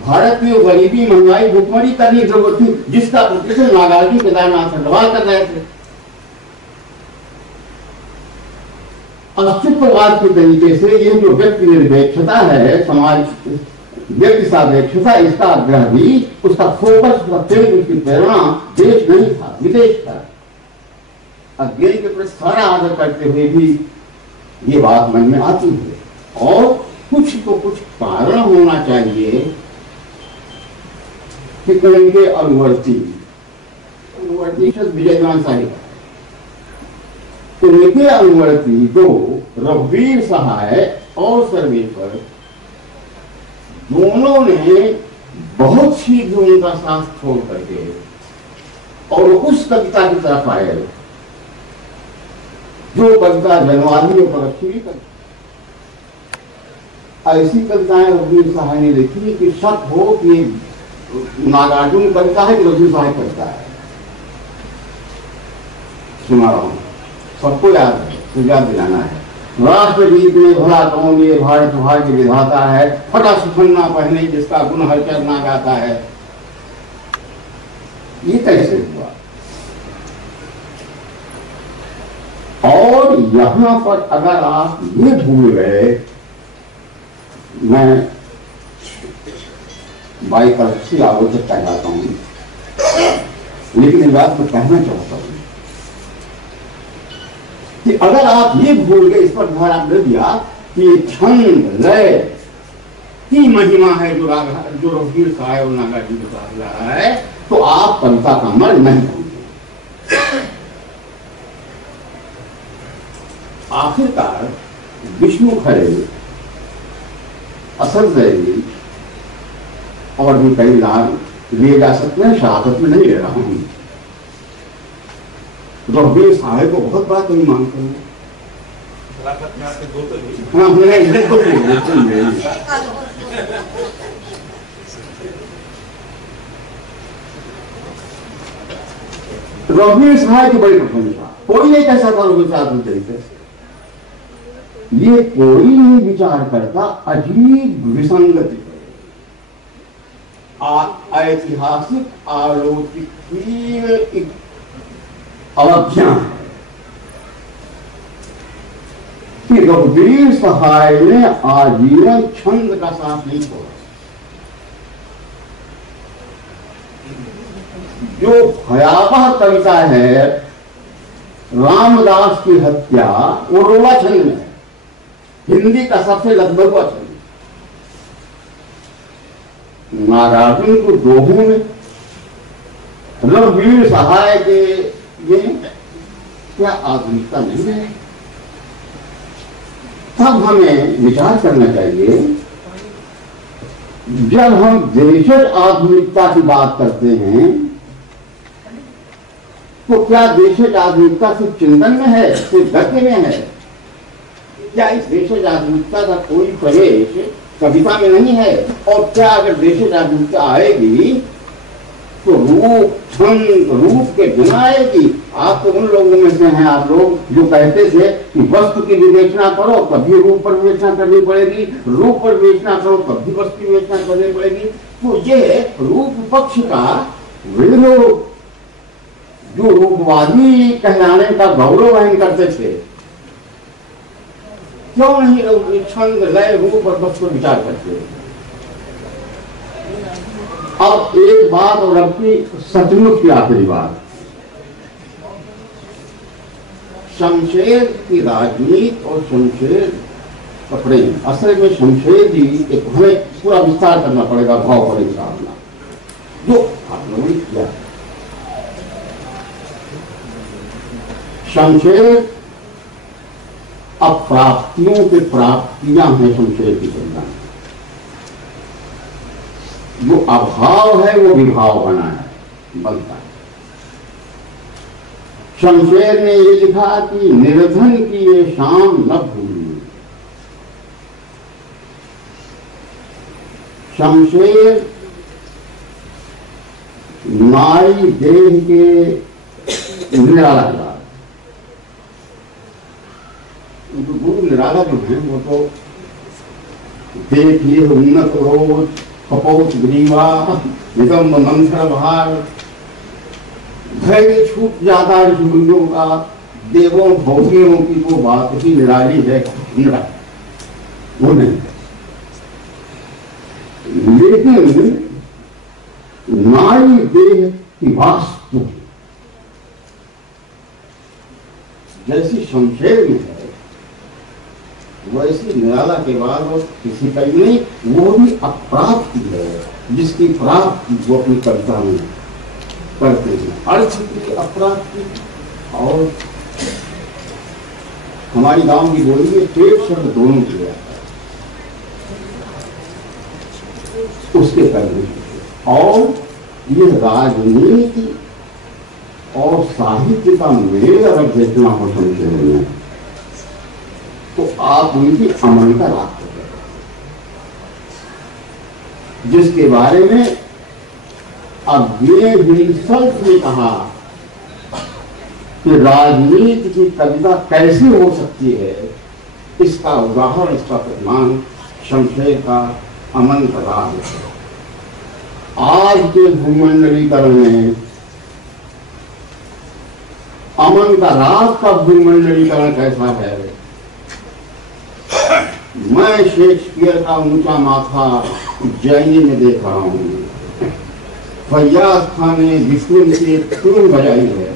भारत में गरीबी, महंगाई, भुखमरी करने की जरूरत थी, जिसका प्रतिशत नागार्जुन, केदारनाथ अग्रवाल कर रहे थे। अस्तित्ववाद के तरीके से ये जो व्यक्ति निरपेक्षता है, समाज व्यक्ति सापेक्षता, इसका आग्रह भी, उसका फोकस, उसकी प्रेरणा देश नहीं था, विदेश था। अज्ञान के प्रति सारा आदर करते हुए भी ये बात मन में आती है। और कुछ तो कुछ कारण होना चाहिए कि कहेंगे अनुवर्ती विजयमान साहिब, उनके अनुवर्ती दो रघुवीर सहाय और सर्वेश्वर, दोनों ने बहुत शीघ्र उनका साथ छोड़ करके और उस कविता की तरफ आए जो कविता जनवादी और प्रगतिशील कविता। ऐसी कविताएं रघुवीर सहाय ने लिखी कि शक हो कि नागार्जुन कविता है कि रघुवीर सहाय कविता है। सुना रहा हूं, सबको याद है, तो याद दिलाना है। राष्ट्रगीत में भला कौन ये भारत भाग्य विधाता है, फटा सुखन्ना पहने जिसका गुण हर चरना गाता है। ये कैसे हुआ? और यहां पर अगर आप ये भूल गए, मैं बाइक आलोचक कहलाता हूं, लेकिन इस बात को कहना चाहता हूं कि अगर आप ये भूल गए, इस पर ध्यान आप दे दिया कि छंद लय की महिमा है जो रघुवीर सहाय और नागार्जुन के साथ रहा है, तो आप कविता का मर्म नहीं पहुंचे। आखिरकार विष्णु खरे, असद जैदी और भी कई नाम लिए जा सकते हैं, शहादत में नहीं ले रहा हूं। रघुवीर सहाय को बहुत बात नहीं मानते हैं, हाँ रघुवीर सहाय की बड़ी प्रशंसा, कोई नहीं कह सकता रघुवीर तरीके से, ये कोई नहीं विचार करता, अजीब विसंगति, ऐतिहासिक आलोकिक अवज्ञा है कि रघुवीर सहाय ने आजीवन छंद का साथ नहीं छोड़ा। जो भयावह कविता है रामदास की हत्या, वो रोला छंद में है, हिंदी का सबसे लगभग छंद। नागार्जुन को दोहों में, रघुवीर सहाय के ये क्या आधुनिकता नहीं है? तब हमें विचार करना चाहिए, जब हम देशज आधुनिकता की बात करते हैं तो क्या देशज आधुनिकता सिर्फ चिंतन में है, सिर्फ गद्य में है? क्या इस देशज आधुनिकता का कोई प्रवेश कविता में नहीं है? और क्या अगर देशज आधुनिकता आएगी तो रूप छंद रूप के बिना आएगी? आप तो उन लोगों में से हैं, आप लोग जो कहते थे कि वस्तु की विवेचना करो तभी रूप पर विवेचना करनी पड़ेगी, रूप पर विवेचना करो तभी वस्तु की विवेचना करनी पड़ेगी। तो ये रूप पक्ष का वे लोग जो रूपवादी कहलाने का गौरव वहन करते थे, क्यों नहीं लोग छंद लय रूप और वस्तु पर विचार करते? अब एक बात और अपनी सचमुच की आखिरी बात, शमशेर की राजनीति और शमशेर का प्रेम, असल में शमशेर जी एक हमें पूरा विस्तार करना पड़ेगा भाव पर साधना, जो आप लोगों ने किया। शमशेर अप्राप्तियों के प्राप्तियां हैं शमशेर की संज्ञा। जो अभाव है वो विभाव बना है, बनता है। शमशेर ने ये लिखा कि निर्धन की ये शाम न भूलनी। शमशेर नारी देह के निराला है। गुरु निराला जो है वो तो देखिए उन्नत रोज कपोत ग्रीवा निगम मंथर भार, धैर्य छूट जाता है ऋषिमुनियों का, देवों भोगियों की वो बात ही निराली है, वो नहीं। लेकिन नारी देह की वास्तु जैसी शमशेर में है, वैसी निराला के बाद और किसी का ही नहीं, वो भी अप्राप्ति है, जिसकी प्राप्ति वो अपनी कविता में करते हैं। अर्थ की अप्राप्ति और हमारी गांव की बोली में पेट शब्द दोनों किया जाता है उसके करने। और ये राजनीति और साहित्य का मेल अगर देखना हो शमशेर में, तो आप उनकी अमन का राग करें, जिसके बारे में अब ये विल्सन ने कहा कि राजनीति की कविता कैसी हो सकती है, इसका उदाहरण, इसका प्रमाण शमशेर का अमन का राग है। आज के भूमंडलीकरण में अमन का राग का भूमंडलीकरण कैसा है? मैं शेक्सपियर का ऊंचा माथा उज्जैनी में देख रहा हूँ, फैयाज खान ने विष्णु से तुरुंग बजाई है।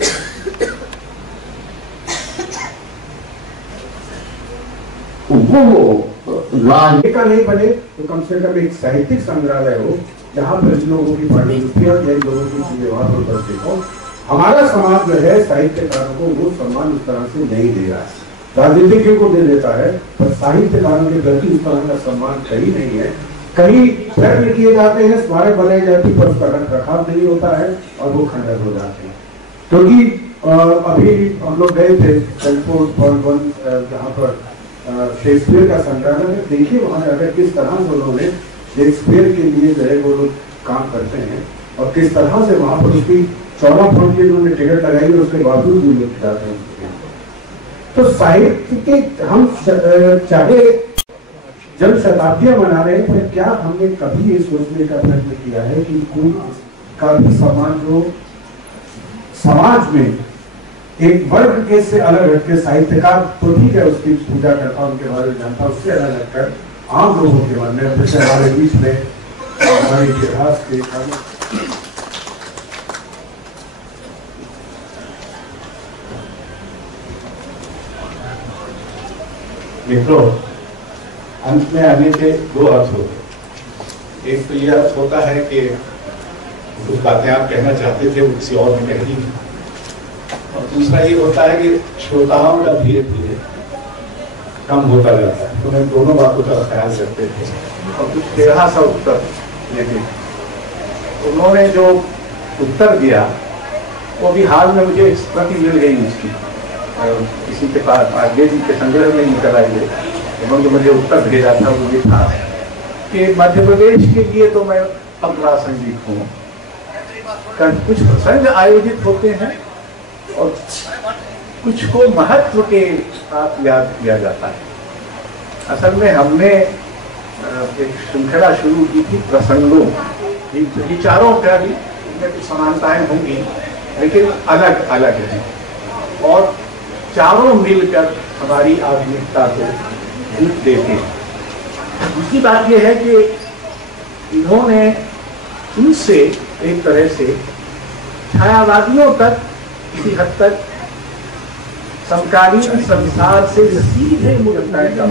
वो राज्य का नहीं बने तो कम से कम एक साहित्यिक संग्रहालय हो, जहाँ पर लोगों की पांडित्य या लोगों की व्यवहार और दृष्टि हो। हमारा समाज जो है साहित्यकारों को वो सम्मान उस तरह से नहीं दे रहा है, राजनीतिज्ञों को दे देता है, पर साहित्यकारों के प्रति उस तरह का सम्मान कहीं नहीं है। कहीं प्रयत्न किए जाते हैं, स्मारक बनाई जाती है, पर उसका रख रखाव नहीं होता है और वो खंडर हो जाते हैं। क्योंकि अभी हम लोग गए थे जहाँ पर शेक्सपियर का संग्रहालय में देखिए, वहां जाकर किस तरह से उन्होंने शेक्सपियर के लिए जो है वो लोग काम करते हैं और किस तरह से वहां पर उसकी 14 फुट की उन्होंने टिकट लगाई और उसके बावजूद भी लोग खिलाते हैं। तो साहित्य के हम चाहे जब शताब्दियां मना रहे हैं, पर क्या हमने कभी ये सोचने का प्रयत्न किया है कि कोई कभी समाज में एक वर्ग के से अलग हटके साहित्यकार तो ठीक है, उसकी पूजा करता, उनके बारे में जानता, उससे अलग हटकर आम लोगों के मन में, जैसे हमारे बीच में हमारे इतिहास के मित्रों, अंत में आने के दो अर्थ होते। एक तो यह अर्थ होता है कि कुछ बातें आप कहना चाहते थे वो किसी और ने कह दी, और दूसरा ये होता है कि श्रोताओं का धीरे धीरे कम होता जाता है। तो मैं दोनों बातों का ख्याल रखते थे और कुछ टेढ़ा सा उत्तर लेते थे। उन्होंने जो उत्तर दिया वो भी हाल में मुझे प्रति मिल गई उसकी, किसी के पास आगे जी के संग्रह में निकल आई है। उन्होंने मुझे उत्तर भेजा था, वो ये था कि मध्य प्रदेश के लिए तो मैं अप्रासंगिक हूँ, कुछ प्रसंग आयोजित होते हैं और कुछ को महत्व के साथ याद किया जाता है। असल में हमने एक श्रृंखला शुरू की थी प्रसंगों, विचारों का भी इनमें कुछ समानताएं होंगी लेकिन अलग अलग हैं, और चारों मिलकर हमारी आधुनिकता को रूप देते हैं। दूसरी बात यह है कि इन्होंने इनसे एक तरह से छायावादियों तक किसी हद तक समकालीन संसार से सीधे मुद्दाएं का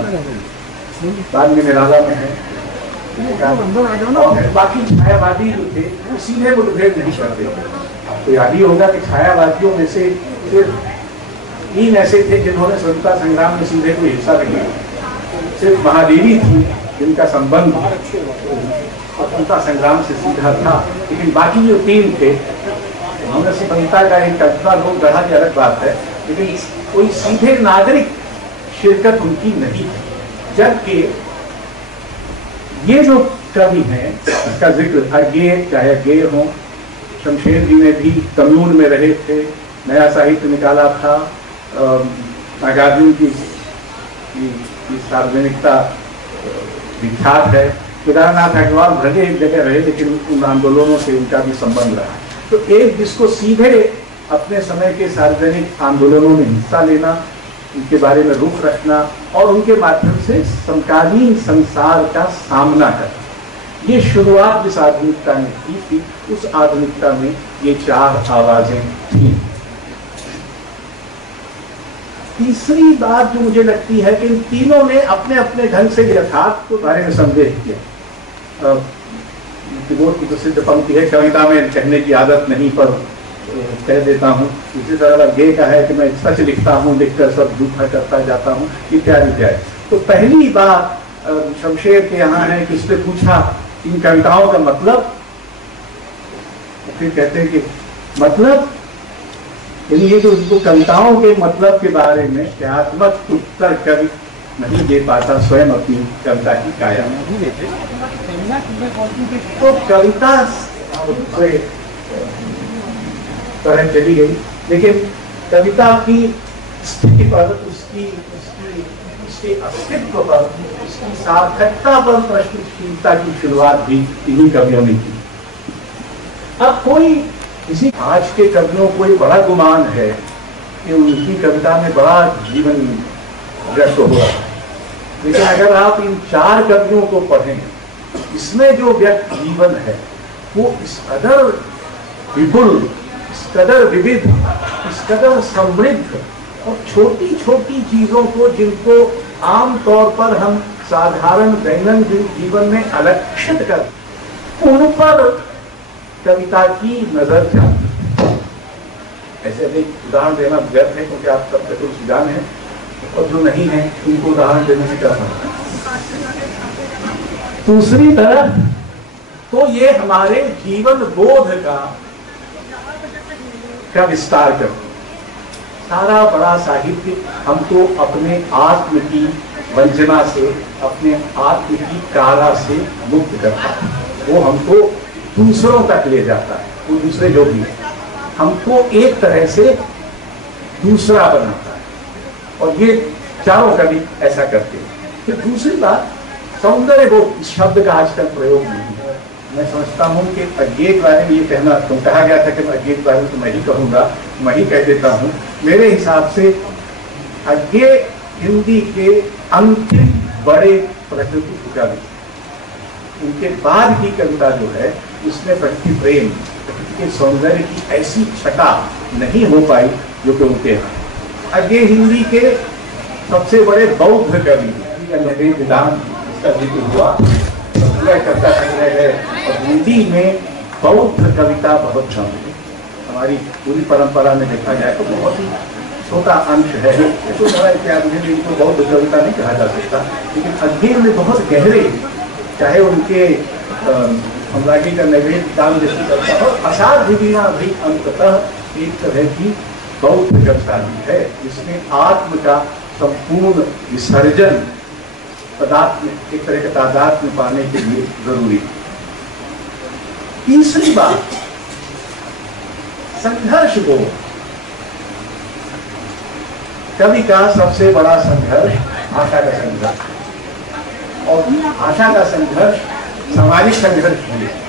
बाद में निराला में है, और बाकी छायावादी जो थे वो सीधे मुठभेड़ नहीं करते। आपको याद ही होगा कि छायावादियों में से सिर्फ 3 ऐसे थे जिन्होंने स्वतंत्रता संग्राम में सीधे कोई हिस्सा नहीं लिया। सिर्फ महादेवी थी जिनका संबंध स्वतंत्रता संग्राम से सीधा था, लेकिन बाकी जो 3 थे उन्होंने स्वतंत्रता का एक कल्पना लोग गढ़ा की अलग बात है, लेकिन कोई सीधे नागरिक शिरकत उनकी नहीं थी। जबकि ये जो कवि हैं इसका जिक्र अज्ञेय चाहे अज्ञेय हो, शमशेर जी ने भी कम्यून में रहे थे, नया साहित्य निकाला था, नागार्जुन की सार्वजनिकता विख्यात है, केदारनाथ अग्रवाल भले एक जगह रहे लेकिन उन आंदोलनों से उनका भी संबंध रहा। तो एक जिसको सीधे अपने समय के सार्वजनिक आंदोलनों में हिस्सा लेना, उनके बारे में रुख रखना और उनके माध्यम से समकालीन संसार का सामना करना, ये शुरुआत जिस आधुनिकता ने की थी उस आधुनिकता में ये 4 आवाजें थी। तीसरी बात जो मुझे लगती है कि इन तीनों ने अपने अपने ढंग से यथार्थ के बारे में संदेह किया। तिमोर की प्रसिद्ध पंक्ति है, कविता में कहने की आदत नहीं पर कह देता हूँ। इसी तरह ये का है कि मैं सच लिखता हूँ, लिखकर सब झूठा करता जाता हूँ, इत्यादि इत्यादि। तो पहली बात शमशेर के यहाँ है कि इसने पूछा इन कविताओं का मतलब, फिर कहते हैं कि मतलब यानी ये जो उनको कविताओं के मतलब के बारे में क्रियात्मक उत्तर कवि नहीं दे पाता, स्वयं अपनी कविता की काया नहीं देते। तो कविता तरह चली गई, लेकिन कविता की स्थिति पर, उसके अस्तित्व पर, उसकी सार्थकता पर प्रश्नशीलता की शुरुआत भी इन्हीं कवियों ने की। अब कोई किसी आज के कवियों को ये बड़ा गुमान है कि उनकी कविता में बड़ा जीवन व्यक्त हो रहा है, लेकिन अगर आप इन 4 कवियों को पढ़ें, इसमें जो व्यक्त जीवन है वो इस कदर विपुल, इस कदर विविध, इस कदर समृद्ध, और छोटी छोटी चीजों को जिनको आम तौर पर हम साधारण दैनंदिन जीवन में अलक्षित कर, उन पर कविता की नजर जाती। ऐसे एक उदाहरण देना व्यर्थ है क्योंकि आप सब चतुर सुजान हैं और जो नहीं है उनको उदाहरण देने से क्या समझते हैं। दूसरी तरफ तो ये हमारे जीवन बोध का विस्तार करती है। सारा बड़ा साहित्य हमको अपने आत्म की वंचना से, अपने आत्म की कारा से मुक्त करता है। वो हमको दूसरों तक ले जाता है, वो दूसरे जो भी है हमको एक तरह से दूसरा बनाता है, और ये चारों कवि ऐसा करते हैं। फिर दूसरी बात, सौंदर्य वो शब्द का आजकल प्रयोग नहीं है। मैं समझता हूँ कि अज्ञे के बारे में ये कहना, तुम कहा गया था कि अज्ञे के बारे में तो मैं ही कहूँगा, मैं ही कह देता हूँ। मेरे हिसाब से अज्ञे हिंदी के अंतिम बड़े प्रकृति कवि, उनके बाद की कविता जो है उसमें प्रकृति प्रेम, प्रकृति के सौंदर्य की ऐसी छटा नहीं हो पाई जो कि उनके हैं। अज्ञे हिंदी के सबसे बड़े बौद्ध कवि वेदांत का जिक्र हुआ, कविता संग्रह है, और हिंदी में बौद्ध कविता बहुत कम है। हमारी पूरी परंपरा में देखा जाए तो बहुत ही छोटा अंश है। तो बड़ा इत्यादि है, इनको बौद्ध कविता नहीं कहा जा सकता, लेकिन अज्ञे में बहुत गहरे, चाहे उनके सम्राज्ञी का नैवेद्य दान जैसी कविता हो, असाध्य बिना भी अंततः एक तरह की बौद्ध कविता भी है, जिसमें आत्म का संपूर्ण विसर्जन पदार्थ में, एक तरह के तादात्म्य पाने के लिए जरूरी है। तीसरी बात, संघर्ष को, कवि का सबसे बड़ा संघर्ष आशा का संघर्ष, और आशा का संघर्ष सामाजिक संघर्ष है।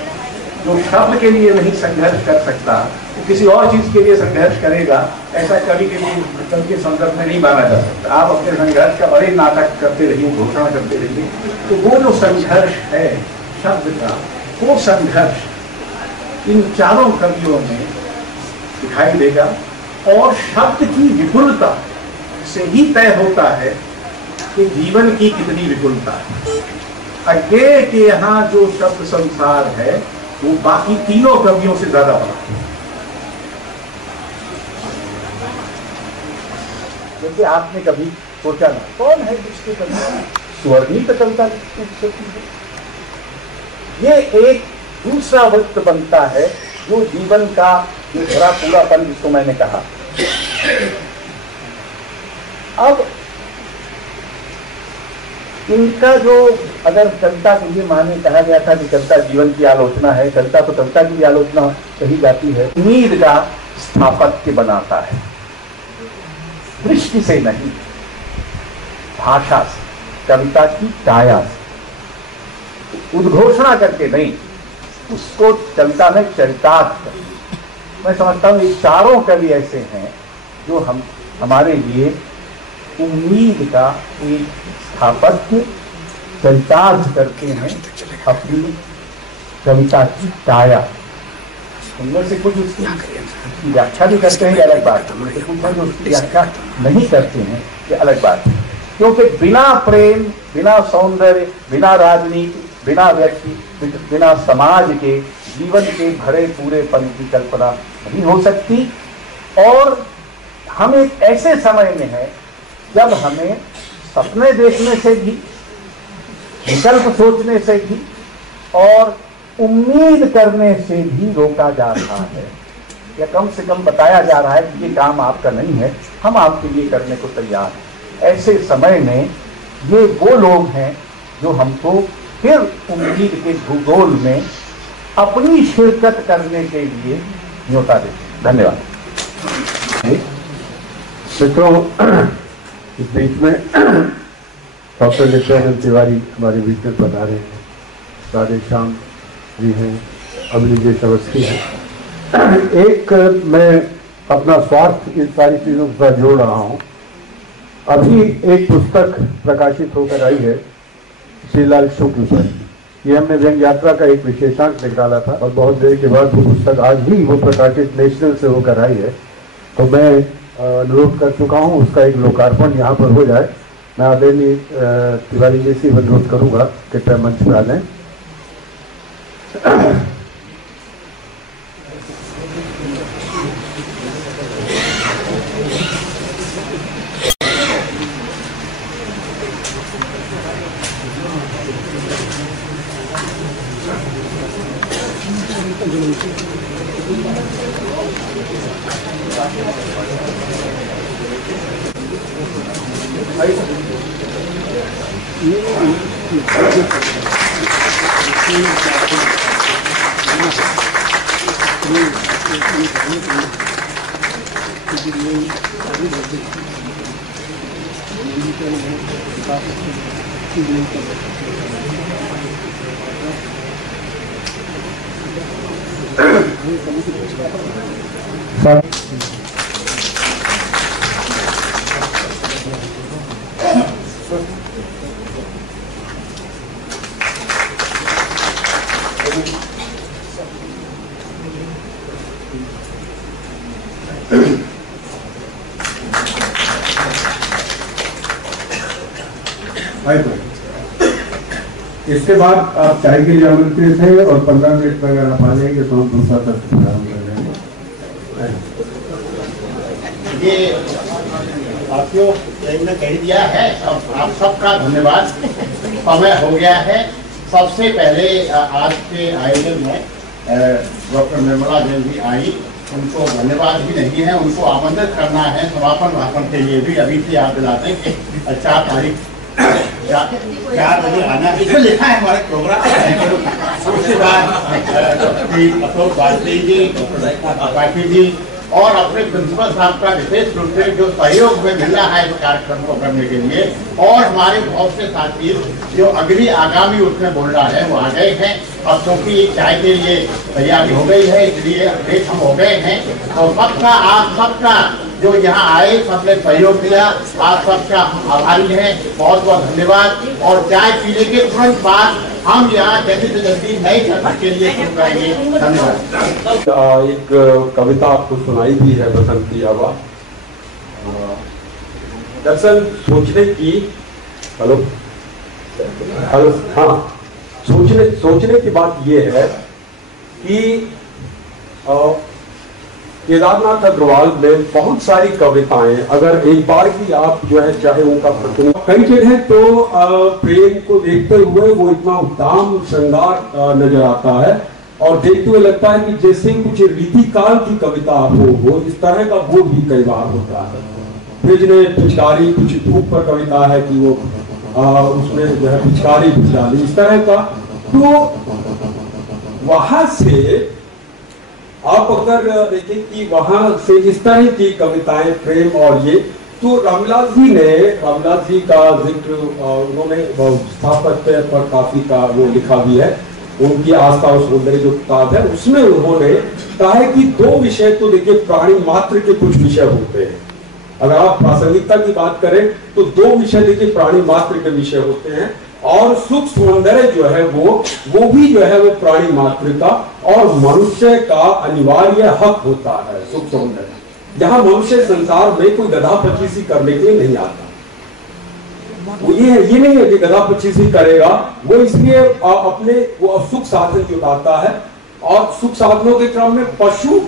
जो शब्द के लिए नहीं संघर्ष कर सकता तो किसी और चीज के लिए संघर्ष करेगा, ऐसा कवि के लिए, कवि के संदर्भ में नहीं माना जा सकता। आप अपने संघर्ष का बड़े नाटक करते रहिए, घोषणा करते रहिए, तो वो जो संघर्ष है शब्द का, वो संघर्ष इन चारों कवियों में दिखाई देगा। और शब्द की विपुलता से ही तय होता है कि जीवन की कितनी विपुलता है। अज्ञे के यहाँ जो शब्द संसार है वो बाकी तीनों कवियों से ज्यादा बड़ा है। जैसे आपने कभी सोचा ना, कौन है जिसके कवि स्वर्णिम कविता लिखते हैं? ये एक दूसरा वृत्त बनता है जो जीवन का जो भरा पूरापन, जिसको मैंने कहा। अब इनका जो, अगर कविता के लिए माने कहा गया था कि कविता जीवन की आलोचना है, कविता तो कविता की भी आलोचना कही जाती है। उम्मीद का स्थापत्य बनाता है, दृष्टि से नहीं, भाषा से, कविता की काया से, उद्घोषणा करके नहीं, उसको कविता में चरितार्थ। मैं समझता हूँ ये चारों कवि ऐसे हैं जो हमारे लिए उम्मीद का एक स्थापत्य चरितार्थ करते हैं अपनी कविता की काया। उनमें से कुछ उसकी व्याख्या भी करते हैं, ये अलग बात है। उनसे कुछ है जो उसकी व्याख्या नहीं करते हैं, ये अलग बात है। क्योंकि बिना प्रेम, बिना सौंदर्य, बिना राजनीति, बिना व्यक्ति, बिना समाज के जीवन के भरे पूरेपन की कल्पना नहीं हो सकती। और हम एक ऐसे समय में है जब हमें सपने देखने से भी, विकल्प सोचने से भी और उम्मीद करने से भी रोका जा रहा है, या कम से कम बताया जा रहा है कि ये काम आपका नहीं है, हम आपके लिए करने को तैयार हैं। ऐसे समय में ये वो लोग हैं जो हमको फिर उम्मीद के भूगोल में अपनी शिरकत करने के लिए न्योता देते। धन्यवाद। मित्रों, इस बीच में डॉक्टर नित्यानंद तिवारी हमारे बीच में बता रहे हैं, राधे श्याम जी हैं, अभिजीत अवस्थी हैं। एक मैं अपना स्वार्थ इन सारी चीज़ों के साथ जोड़ रहा हूँ। अभी एक पुस्तक प्रकाशित होकर आई है श्रीलाल शुक्ल पर, ये हमने व्यंग यात्रा का एक विशेषांक निकाला था और बहुत देर के बाद वो पुस्तक आज ही वो प्रकाशित नेशनल से होकर आई है। तो मैं अनुरोध कर चुका हूँ उसका एक लोकार्पण यहाँ पर हो जाए। मैं आदरणीय तिवारी जी से अनुरोध करूँगा कृपया मंच पर आ जाएं। इसके बाद आप चाय के लिए आमंत्रित थे और 15 मिनट में अगर आप आ जाएंगे तो हम दूसरा तत्व प्रारंभ कर देंगे। ये साथियों ने कह दिया है, अब आप सबका धन्यवाद। समय हो गया है। सबसे पहले आज के आयोजन में डॉक्टर निर्मला जैन जी आई, उनको धन्यवाद भी नहीं है, उनको आमंत्रित करना है समापन भाषण के लिए भी। अभी से याद दिलाते हैं कि 4 तारीख 4 बजे आना, इसमें लिखा है हमारे प्रोग्राम। उसके बाद अशोक वाजपेयी जी, पाटिल जी और अपने प्रिंसिपल साहब का विशेष रूप से जो सहयोग में मिल रहा है इस कार्यक्रम को करने के लिए, और हमारे बहुत से साथी जो अगली आगामी उसमें बोल रहा है वो आ गए हैं। अब क्योंकि चाय के लिए तैयारी हो गई है इसलिए अपडेट हम हो गए हैं। तो सबका आप सबका जो यहाँ आए सबने सहयोग दिया, आप सबका हम आभारी हैं। बहुत बहुत धन्यवाद। और चाय पीने के तुरंत बाद हम यहाँ जल्दी से जल्दी नई चर्चा के लिए शुरू करेंगे। धन्यवाद। एक कविता आपको सुनाई भी है बसंत की आवाज। दरअसल सोचने की हेलो हाँ, सोचने की बात यह है कि केदारनाथ अग्रवाल में बहुत सारी कविताएं, अगर एक बार की आप जो है चाहे उनका प्रतिनिधित्व, कई जगह तो प्रेम को देखते हुए वो इतना उत्तम श्रृंगार नजर आता है और देखते हुए लगता है कि जैसे कुछ रीतिकाल की कविता हो, इस तरह का बोध भी कई बार होता है। फ्रिज ने पिचकारी, कुछ धूप पर कविता है कि वो उसमें जो है पिचकारी डाली, इस तरह का। तो वहां से आप अगर देखें कि वहां से इस तरह की कविताएं प्रेम और ये, तो रामविलास जी का जिक्र उन्होंने स्थापत्य पर काफी का वो लिखा भी है। उनकी आस्था और सौंदर्य जो किताब है उसमें उन्होंने कहा है कि 2 विषय तो देखिए प्राणी मात्र के कुछ विषय होते हैं। अगर आप प्रासंगिकता की बात करें तो 2 विषय देखिए प्राणी मात्र के विषय होते हैं, और सुख सौंदर्य जो है वो भी जो है वो प्राणी मात्र का और मनुष्य का अनिवार्य हक होता है। सुख सौंदर्य जहां मनुष्य संसार में कोई गधा पचीसी करने के लिए नहीं आता, वो ये नहीं है कि गधा पचीसी करेगा, वो इसलिए अपने वो सुख साधन जुटाता है और सुख साधनों के क्रम में पशु